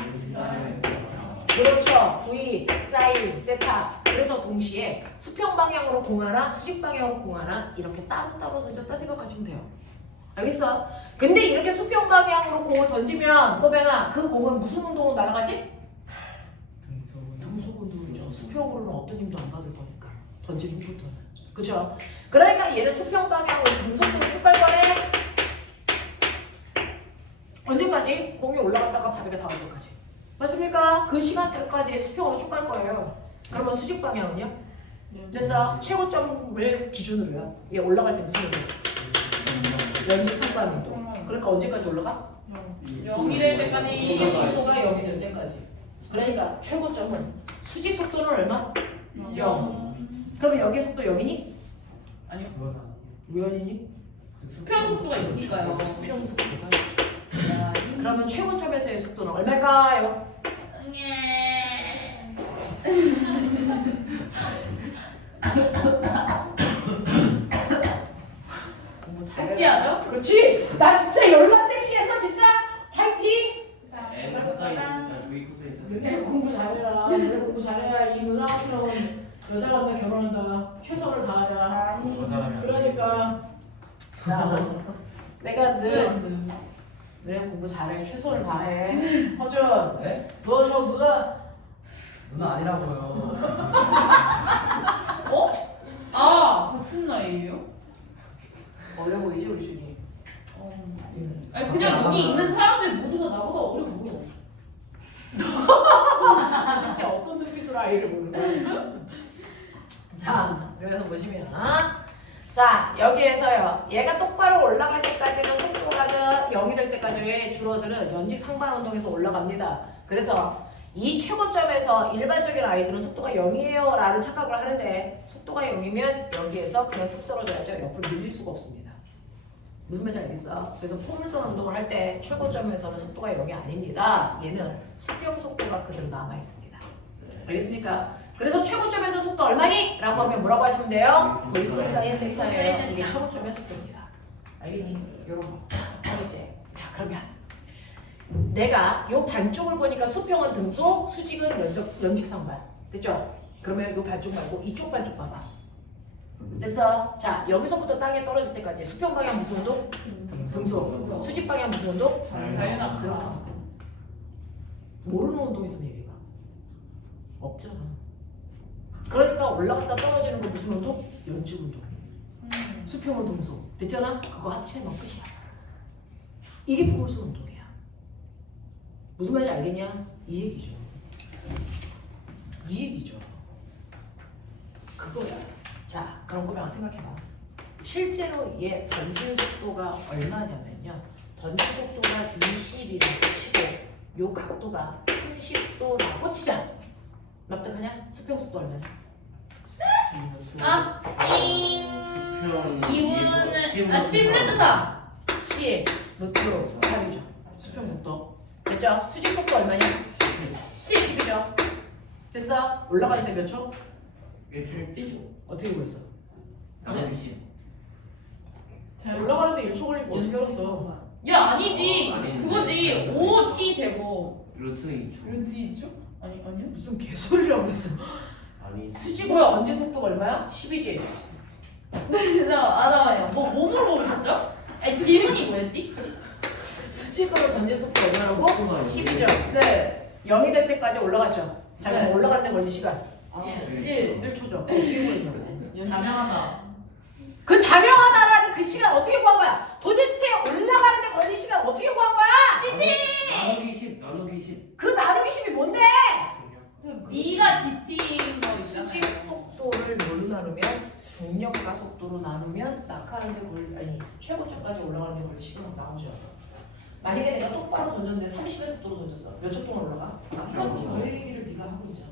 그렇죠. V, 사인, 세타. 그래서 동시에 수평 방향으로 공하나 수직 방향으로 공하나 이렇게 따로따로 던졌다 생각하시면 돼요. 알겠어? 근데 이렇게 수평 방향으로 공을 던지면 꼬뱅아, 그 공은 무슨 운동으로 날아가지? 등속 운동이죠. 수평으로는 어떤 힘도 안 받을 거니까. 던지는 힘부터는. 그죠? 그러니까 얘는 수평 방향으로 등속으로 쭉 갈 거네. 언제까지? 공이 올라갔다가 바닥에 닿을 때까지. 맞습니까? 그 시간대까지 수평으로 쭉 갈 거예요. 그러면 수직 방향은요? 됐어? 최고점을 기준으로요. 얘 올라갈 때 무슨 운동? 연직 상관운동. 그러니까 언제까지 올라가? 0이 될 때까지. 수직 속도가 0이 될 때까지. 그러니까 최고점은 수직 속도는 얼마? 0. 그러면 여기 속도 0이니? 아니요. 왜 아니니? 수평 속도가 있으니까요. 수평 속도가 있죠. 그러면 최고점에서의 속도는 얼마일까요? 섹시하죠? 그렇지. 나 진짜 열나 섹시해서 진짜 화이팅. 너네 공부 잘해라. 너네 공부 잘해야 이 누나처럼 여자가 만나 결혼한다. 최선을 다하자. 그러니까 자, 내가 늘 너네 공부 잘해. 최선을 다해. 허준. 네? 너 저 누나 누나 아니라고요. 어? 아, 같은 나이에요? 어려 보이지 우리 준이. 아니 그냥 여기 있는 사람들 모두가 나보다 어려 보여. 그래서 보시면 자 여기에서요 얘가 똑바로 올라갈 때까지는 속도가 0이 될 때까지 줄어드는 연직 상반 운동에서 올라갑니다. 그래서 이 최고점에서 일반적인 아이들은 속도가 0이에요 라는 착각을 하는데 속도가 0이면 여기에서 그냥 툭 떨어져야죠. 옆으로 밀릴 수가 없습니다. 무슨 말인지 알겠어? 그래서 포물선 운동을 할 때 최고점에서는 속도가 0이 아닙니다. 얘는 수평 속도가 그대로 남아있습니다. 알겠습니까? 그래서 최고점에서 속도 얼마니? 라고 하면 뭐라고 하시면 돼요? V 코사인 세타예요. 이게 최고점의 속도입니다. 알겠니? 요런 거. 알겠지? 자 그러면 내가 요 반쪽을 보니까 수평은 등속, 수직은 연직상반. 됐죠? 그러면 요 반쪽 말고 이쪽 반쪽 봐봐. 됐어? 자 여기서부터 땅에 떨어질 때까지 수평 방향 무슨 운동? 등속. 수직 방향 무슨 운동? 자유낙하. 그렇다. 모르는 운동 있으면 얘기해봐. 없잖아. 그러니까 올라갔다 떨어지는 거 무슨 운동? 연직 운동. 수평은 등속. 됐잖아? 그거 합치면 끝이야. 이게 포물선 운동이야. 무슨 말인지 알겠냐? 이 얘기죠. 이 얘기죠. 그거야. 자, 그럼 그러면 생각해봐. 실제로 얘 던진 속도가 얼마냐면요. 던진 속도가 20이라고 치고 요 각도가 30도라고 치자. 납득하냐? 수평 속도 얼마냐? 아, 수평 2분은 10루트 3. 10 루트 3이죠. 수평 속도. 됐죠? 수직 속도 얼마냐? 10이죠. 됐어? 올라가는데 몇 초? 1초. 어떻게 구했어? 나머지 10. 올라가는데 1초 걸리고 어떻게 알았어? 야 아니지. 아니지. 그거지. 5t 제곱. 루트 2초. 루트 2죠? 아니야? 무슨 개소리라고 했어. 아니 수직으로 던진 속도가 얼마야? 10이지? 잠깐만요. 뭐 물어보셨죠? 질문이 뭐였지? 수직으로 던진 속도 얼마라고? 10이죠? 네. 0이 될 때까지 올라갔죠? 자 그럼 네. 올라가는 데 걸린 시간 1. 1초죠. 어떻게 구했냐고. 자명하다. 그 자명하다라는 그 시간 어떻게 구한 거야? 도대체 올라가는 데 걸린 시간 어떻게 구한 거야? 나누기 10 나누기 10. 그 나누기 10이 뭔데? 네가 GT인 거 수직 있잖아요. 속도를 뭘로 나누면 중력과 속도로 나누면 낙하하는 데 걸릴 아니 최고점까지 올라가는 데 걸릴 시간 나오죠. 만약에 내가 똑바로 던졌는데 30의 속도로 던졌어. 몇 초 동안 올라가? 그 얘기를 네가 하고 있잖아.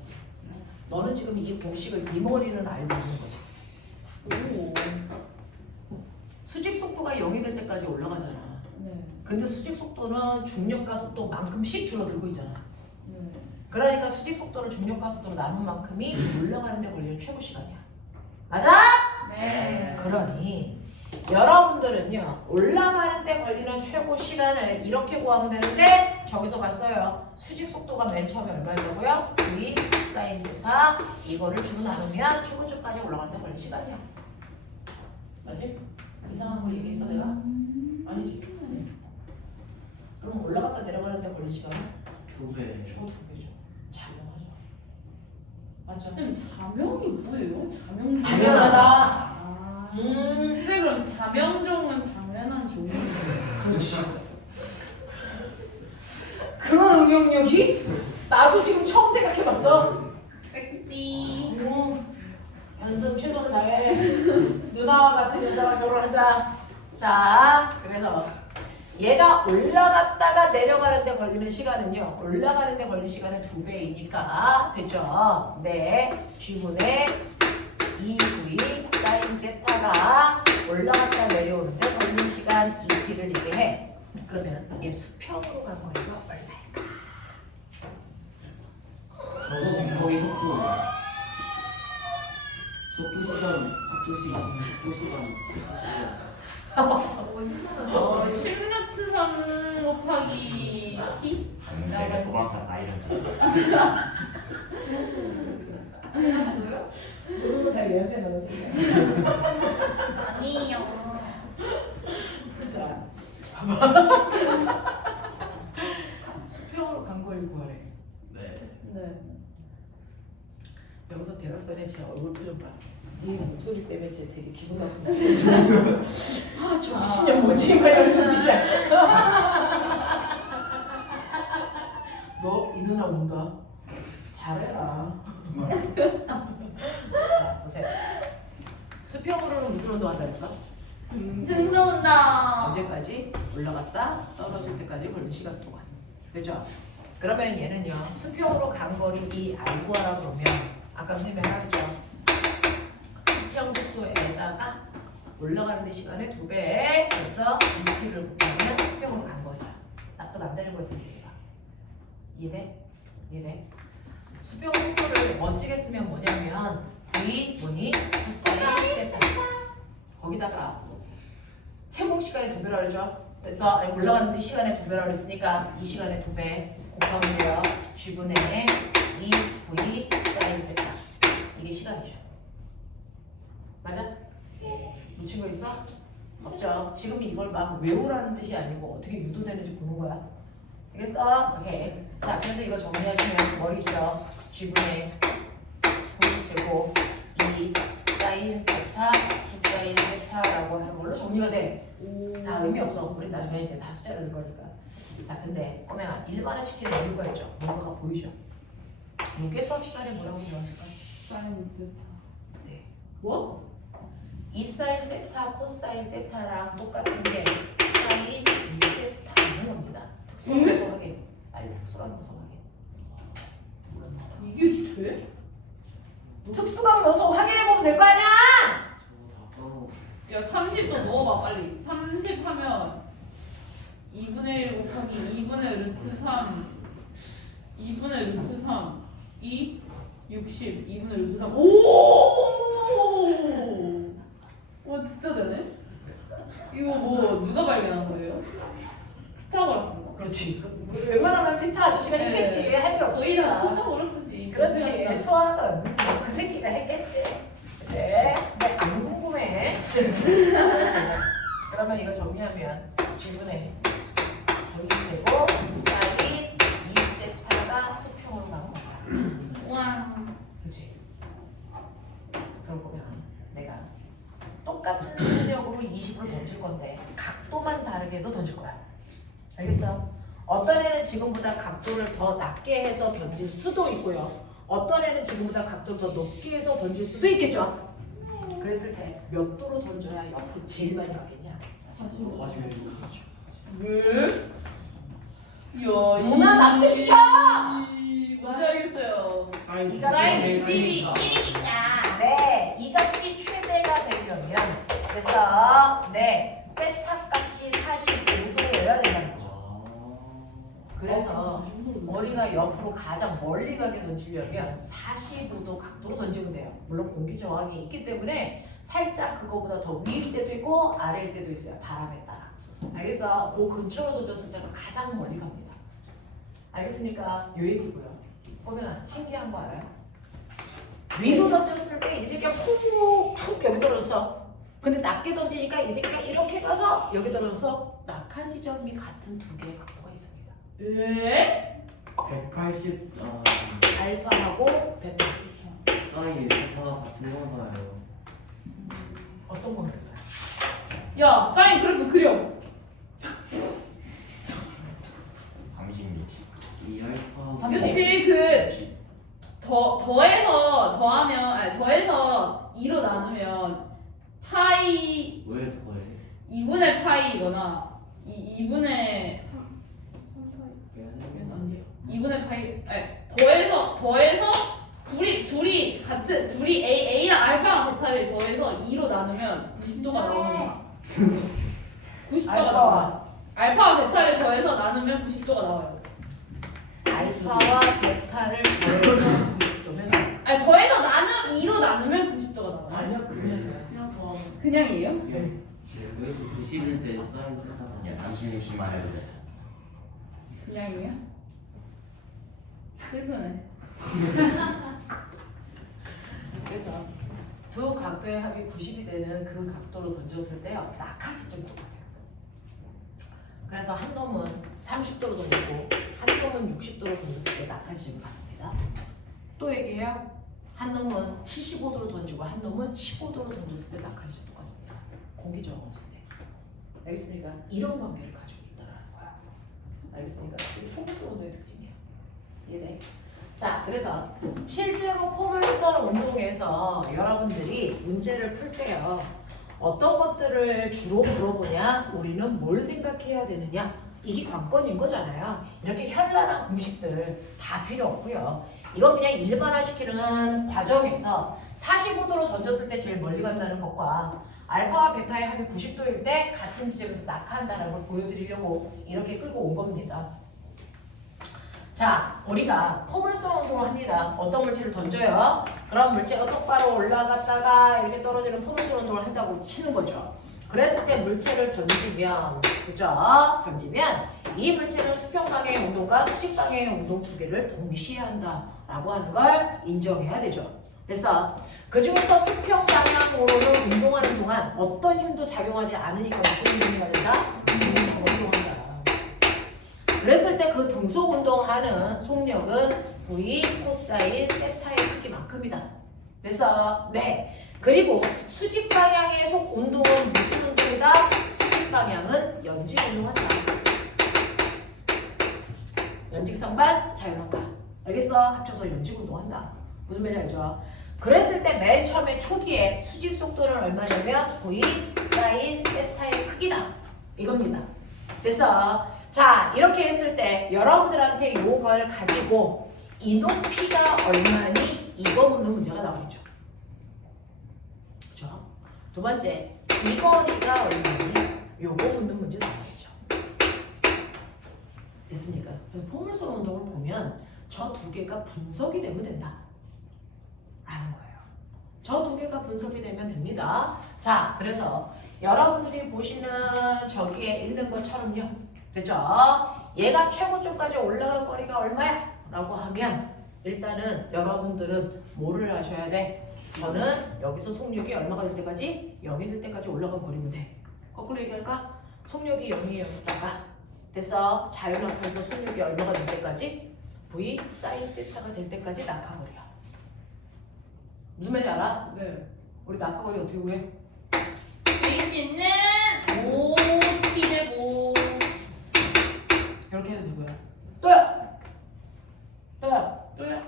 너는 지금 이 공식을 네 머리는 알고 있는 거지. 오. 수직 속도가 0이 될 때까지 올라가잖아. 네. 근데 수직 속도는 중력과 속도만큼씩 줄어들고 있잖아. 네. 그러니까 수직 속도를 중력과 속도로 나눈 만큼이 올라가는 데 걸리는 최고 시간이야. 맞아? 네. 그러니 여러분들은요 올라가는 데 걸리는 최고 시간을 이렇게 구하면 되는데 저기서 봤어요. 수직 속도가 맨 처음에 얼마였다고요? V 사인 세타 이거를 주로 나누면 최고점까지 올라가는 데 걸린 시간이야. 맞지? 이상한 거 얘기했어 내가? 아니지. 그럼 올라갔다 내려가는 데 걸린 시간은 2배. 최고 2배죠. 자명하죠. 맞죠? 쌤 자명이 뭐예요? 자명. 당연하다. 아. 쌤 그럼 자명종은 당연한 종이에요. 그렇지. 그런 응용력이? 나도 지금 처음 생각해봤어. 빽띠. 연습 최선을 다해. 누나와 같은 여자와 결혼하자. 자, 그래서 얘가 올라갔다가 내려가는 데 걸리는 시간은요. 올라가는 데 걸린 시간은 2배이니까 됐죠? 네. G분의 2V 사인 세타가 올라갔다 내려오는 데 걸리는 시간 2t를 얘기해. 그러면 이게 수평으로 간 거리가 얼마일까? 저도 지금 거기 속도 시간 10루트 3 곱하기 t? 내가 소방차 사이렌. 모든 거다 얘한테 나눠서. 아니요. 자, 봐봐. 수평으로 간 거리 구하래. 네. 네. 여기서 대각선에 제 얼굴 표정 봐. 이 목소리 때문에 쟤 되게 기분 나쁜데. 아, 저 미친년 뭐지? 막 이런 눈빛이야. 너 이 누나 뭔가 잘해라. 자, 보세요. 수평으로는 무슨 운동한다 했어? 등산한다. 언제까지? 올라갔다 떨어질 때까지 걸린 시간 동안. 되죠? 그러면 얘는요. 수평으로 간 거리 이 알고하라 그러면 아까 선생님이 하겠죠. 수평 속도에다가 올라가는 데 시간의 2배 그래서 2t를 곱하면 수평으로 간 거리야. 납득 안 되는 거였어 얘가. 이해돼? 이해돼? 수평 속도를 멋지게 쓰면 뭐냐면 V 분이 코사인 세타 거기다가 채공 시간의 2배라 그러죠. 그래서 올라가는 데 시간의 2배라 그랬으니까 이 시간의 2배 곱하면 돼요. G분의 2V 사인 세타 이게 시간이죠. 맞아? 놓친 거 있어? 없죠. 지금 이걸 막 외우라는 뜻이 아니고 어떻게 유도되는지 보는 거야. 알겠어? 오케이. 자, 그래서 이거 정리하시면 머리죠. G분의 V 제곱 2 사인 세타 코사인 세타라고 하는 걸로 정리가 돼. 다 의미 없어. 우리 나중에 이제 다 숫자를 넣을 거니까. 자, 근데 꼬맹아 일반화시키는 이유가 있죠. 뭔가가 보이죠. 이게 수학 시간에 뭐라고 배웠을까? 사인 세타. 네. 뭐? 이 사인 세타, 코사인 세타랑 똑같은 게 사인 2세타는 겁니다. 특수관계소 확인. 빨리 특수관계소 확인. 이게 돼? 특수관계소 확인해 보면 될 거 아니야? 저거 다 까먹었어. 야 30도 넣어봐 빨리. 30 하면 2분의 1 곱하기 2분의 루트 3 2분의 루트 3 2 60 2분의 루트 3 오! 와 진짜 되네? 이거 뭐 누가 발견한 거예요? 피타고라스인가? 그렇지. 웬만하면 피타 아저씨가 네. 했겠지. 할 일 오히려 없으니까. 피타고라스지. 그렇지. 수학은 그 새끼가 했겠지. 그치? 근데 안 궁금해. 그러면 이거 정리하면 G분의 V 제곱 사인 2세타가 수평으로 간 거야. 와. 그치? 그럴 거면 내가 똑같은 속력으로 20으로 던질 건데 각도만 다르게 해서 던질 거야. 알겠어? 어떤 애는 지금보다 각도를 더 낮게 해서 던질 수도 있고요. 어떤 애는 지금보다 각도를 더 높게 해서 던질 수도 있겠죠. 그랬을 때 몇 도로 던져야 옆으로 제일 많이 가겠냐? 45. 왜? 야, 누나 납득시켜! 뭔지 알겠어요. 사인 사인 90이 1이니까. 네, 이 값이 최대가 되려면 그래서 네, 세타 값이 45도여야 된다는 거죠. 그래서 머리가 옆으로 가장 멀리 가게 던지려면 45도 각도로 던지면 돼요. 물론 공기 저항이 있기 때문에 살짝 그거보다 더 위일 때도 있고 아래일 때도 있어요. 바람에 따라. 알겠어? 그 근처로 던졌을 때는 가장 멀리 갑니다. 알겠습니까? 요 얘기고요. 보면 신기한 거 알아요? 위로 던졌을 때 이 새끼가 푹 여기 떨어졌어. 근데 낮게 던지니까 이 새끼가 이렇게 가서 여기 떨어져서 낙하 지점이 같은 두 개의 각도가 있습니다. 에? 180 알파하고 베타. 사인 세타가 같은 거 봐요. 어떤 건 될까요? 야, 사인 그래프 그려. 30mm. 이 알파. 30. 그치 그 더해서 2로 나누면 파이 왜 더해? 2분의 파이거나 2분의 2분의 파이 더해서 둘이 같은 A랑 알파랑 베타를 더해서 2로 나누면 90도가 나오는 거야. 90도가 나와. 알파와 베타를 더해서 나누면 90도가 나와요. 알파와 베타를 더해서 90도면 아니 더해서 2로 나누면 90도가 나와요. 아니요 그러면 그냥 더하면 그냥이에요? 네. 여기서 90일 때 사인 세타가 야 30, 60만 해도 돼. 그냥이에요? 슬프네. 그래서 두 각도의 합이 90이 되는 그 각도로 던졌을 때요 낙하 지점이 똑같아요. 그래서 한 놈은 30도로 던지고 한 놈은 60도로 던졌을 때 낙하 지점이 같습니다. 또 얘기해요. 한 놈은 75도로 던지고 한 놈은 15도로 던졌을 때 낙하 지점이 똑같습니다. 공기 저항 없을 때. 알겠습니까? 이런 관계를 가지고 있다는 거야. 알겠습니까? 이게 포커스 온도의 특징이에요. 이해돼? 자. 자, 그래서 실제로 포물선 운동에서 여러분들이 문제를 풀 때요. 어떤 것들을 주로 물어보냐? 우리는 뭘 생각해야 되느냐? 이게 관건인 거잖아요. 이렇게 현란한 공식들 다 필요 없고요. 이건 그냥 일반화시키는 과정에서 45도로 던졌을 때 제일 멀리 간다는 것과 알파와 베타의 합이 90도일 때 같은 지점에서 낙하한다는 걸 보여드리려고 이렇게 끌고 온 겁니다. 자, 우리가 포물선 운동을 합니다. 어떤 물체를 던져요? 그럼 물체가 똑바로 올라갔다가 이렇게 떨어지는 포물선 운동을 한다고 치는 거죠. 그랬을 때 물체를 던지면, 그죠? 던지면 이 물체는 수평 방향의 운동과 수직 방향의 운동 두 개를 동시에 한다라고 하는 걸 인정해야 되죠. 됐어? 그 중에서 수평 방향으로는 운동하는 동안 어떤 힘도 작용하지 않으니까 무슨 운동이 된다? 등속 운동한다. 그랬을 때 그 등속 운동하는 속력은 V 코사인 세타의 크기만큼이다. 됐어? 네. 그리고 수직 방향의 속 운동은 무슨 운동이다? 수직 방향은 연직 운동한다. 연직상반, 자연환과. 알겠어? 합쳐서 연직 운동한다. 무슨 말인지 알죠? 그랬을 때 맨 처음에 초기에 수직 속도는 얼마냐면 V 사인 세타의 크기다. 이겁니다. 됐어? 자, 이렇게 했을 때 여러분들한테 이걸 가지고 이 높이가 얼마니? 이거 묻는 문제가 나오겠죠. 그죠? 두 번째, 이 거리가 얼마니? 요거 묻는 문제 나오겠죠. 됐습니까? 그래서 포물선 운동을 보면 저 두 개가 분석이 되면 된다. 라는 거예요. 저 두 개가 분석이 되면 됩니다. 자, 그래서 여러분들이 보시는 저기에 있는 것처럼요. 됐죠? 얘가 최고점까지 올라갈 거리가 얼마야? 라고 하면 일단은 여러분들은 뭐를 하셔야 돼? 저는 여기서 속력이 얼마가 될 때까지? 0이 될 때까지 올라간 거리면 돼. 거꾸로 얘기할까? 속력이 0이었다가 됐어? 자연낙하에서 속력이 얼마가 될 때까지? V 사인 세타가 될 때까지 낙하거리야. 무슨 말인지 알아? 네. 우리 낙하거리 어떻게 구해? H는 5T제곱. 이렇게 해도 되고요. 또요! 또요! 또요?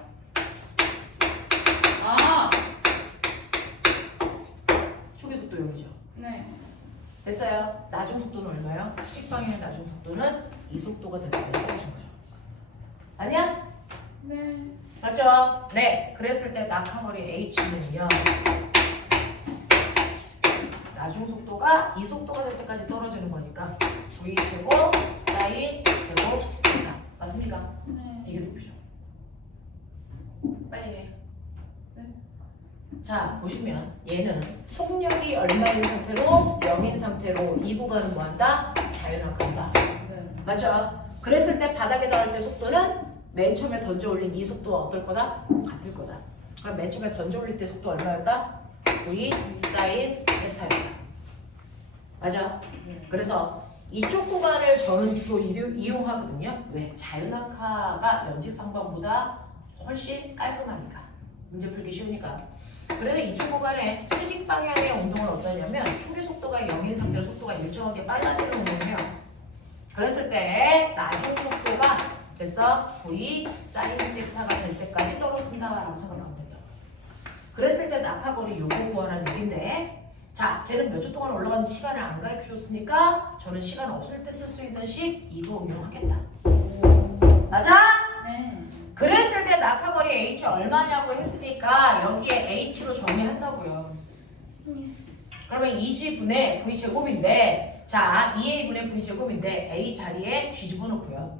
아, 초기 속도 0이죠. 네. 됐어요. 나중 속도는 얼마요? 수직 방향의 나중 속도는 이 속도가 될 때까지 떨어진 거죠. 아니야? 네. 맞죠? 네. 그랬을 때 낙하거리 H는요. 나중 속도가 이 속도가 될 때까지 떨어지는 거니까 V 제곱 사인 제곱 세타. 맞습니까? 네. 이게 높이죠. 빨리 해. 네. 자, 보시면 얘는 속력이 얼마인 상태로 0인 상태로 이 구간은 뭐한다? 자연낙하한다. 네. 맞죠? 그랬을 때 바닥에 닿을 때 속도는 맨 처음에 던져 올린 이 속도와 어떨 거다? 같을 거다. 그럼 맨 처음에 던져 올릴 때 속도 얼마였다? V 사인 세타였다. 맞아? 그래서 이쪽 구간을 저는 주로 이용하거든요. 왜? 자연낙하가 연직상반보다 훨씬 깔끔하니까. 문제 풀기 쉬우니까. 그래서 이쪽 구간에 수직 방향의 운동을 어떠냐면 초기 속도가 0인 상태로 속도가 일정하게 빨라지는 운동이에요. 그랬을 때 나중 속도가 됐어? V 사인 세타가 될 때까지 떨어진다라고 생각하면 된다. 그랬을 때 낙하거리 요거 구하라는 얘기인데 자, 쟤는 몇 초 동안 올라가는지 시간을 안 가르쳐줬으니까 저는 시간 없을 때 쓸 수 있는 식 이거 응용하겠다. 맞아? 네. 그랬을 때 낙하거리 H 얼마냐고 했으니까 여기에 H로 정리한다고요. 그러면 2G분의 V제곱인데 자 2A분의 V제곱인데 A 자리에 G 집어넣고요.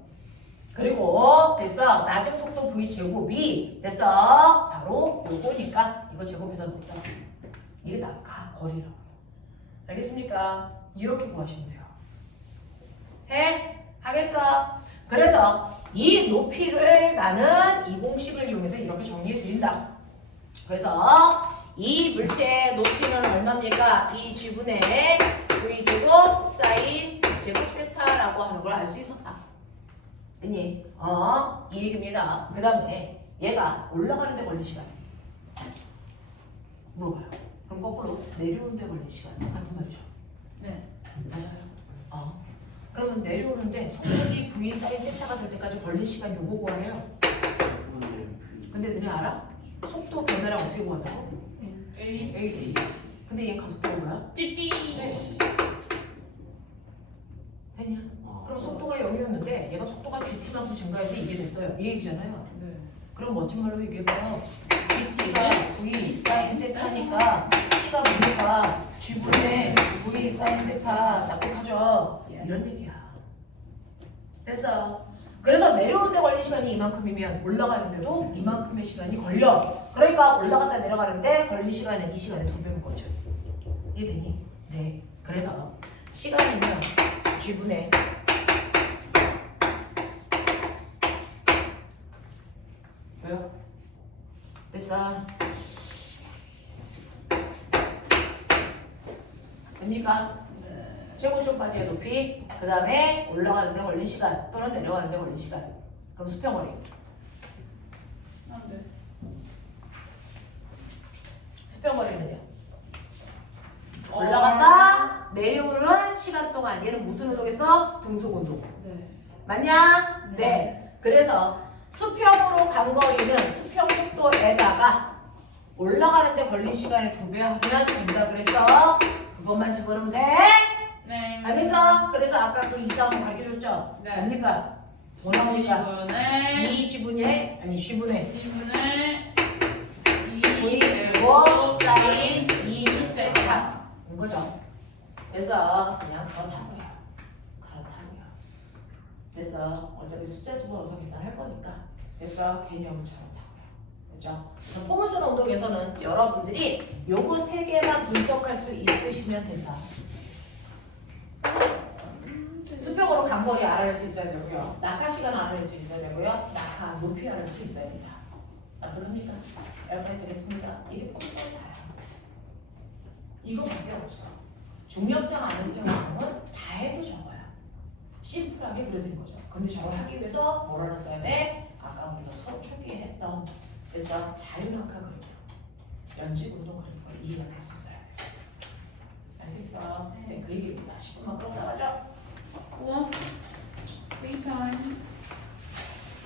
그리고 됐어. 나중 속도 V제곱이 됐어. 바로 요거니까 이거 제곱해서 놓자. 이게 낙하거리라고요. 알겠습니까? 이렇게 구하시면 돼요. 해? 하겠어? 그래서 이 높이를 나는 이 공식을 이용해서 이렇게 정리해 드린다. 그래서 이 물체의 높이는 얼마입니까? 이 G분의 V제곱 사인 제곱 세타라고 하는 걸 알 수 있었다. 됐니? 이 얘기입니다. 그 다음에 얘가 올라가는 데 걸린 시간 물어봐요. 그럼 거꾸로 내려오는 데 걸린 시간 같은 말이죠. 네. 맞아요. 그러면 내려오는데 속력이 V 사인 세타가 될 때까지 걸린 시간 요거 구하래요. 근데 근데 너네 알아? 속도 변화량 어떻게 구한다고? A AT. 근데 얘 가속도가 뭐야? GT 됐냐? 그럼 속도가 0이었는데 얘가 속도가 GT만큼 증가해서 이게 됐어요. 이 얘기잖아요. 네. 그럼 멋진 말로 얘기해봐요. GT가 V 사인 세타니까 T가 뭐니까 G분의 V 사인 세타 납득하죠? 이런 얘기야. 됐어. 그래서 내려오는데 걸린 시간이 이만큼이면 올라가는데도 이만큼의 시간이 걸려. 그러니까 올라갔다 내려가는데 걸린 시간은 이 시간의 2배인 거죠. 이해되니? 네. 그래서 시간이면 G분의 왜요? 됐어. 됩니까? 최고점까지의 높이, 그 다음에 올라가는데 걸린 시간 또는 내려가는데 걸린 시간. 그럼 수평거리. 안돼 수평거리는요? 올라갔다 내려오는 시간 동안 얘는 무슨 운동에서? 등속 운동. 네. 맞냐? 네. 네. 그래서 수평으로 간 거리는 수평 속도에다가 올라가는데 걸린 시간의 2배 하면 된다 그랬어. 그것만 집어넣으면 돼. 네. 알겠어? 그래서 아까 그 이상한 거 가르쳐줬죠? 네. 뭡니까? 뭐 나옵니까? G분의 2G분의 아니 G분의 G분의 V 제곱 사인 2세타 온 거죠. 그래서 그냥 그렇다고요. 그렇다고요. 그래서 어차피 숫자 집어넣어서 계산할 거니까 그래서 개념처럼 타고요. 그렇죠? 포물선 운동에서는 여러분들이 요거 3개만 분석할 수 있으시면 된다. 수평으로 간거리 알아낼 수 있어야 되고요. 낙하 시간 알아낼 수 있어야 되고요. 낙하 높이 알아낼 수 있어야 된다. 납득합니까? 여기까지 되겠습니까? 이게 포물선이 다야. 이거밖에 없어. 중력장 안에서는 다 해도 적어요. 심플하게 그려진 거죠. 근데 저걸 하기 위해서 뭐를 써야 돼? 아까 우리가 수업 초기에 했던 그래서 자유낙하 그리고 연지운동 그리고 이해가 됐었어요. 알겠어? 네, 그 얘기입니다. 10분만 끌고 나가죠. 우와 free time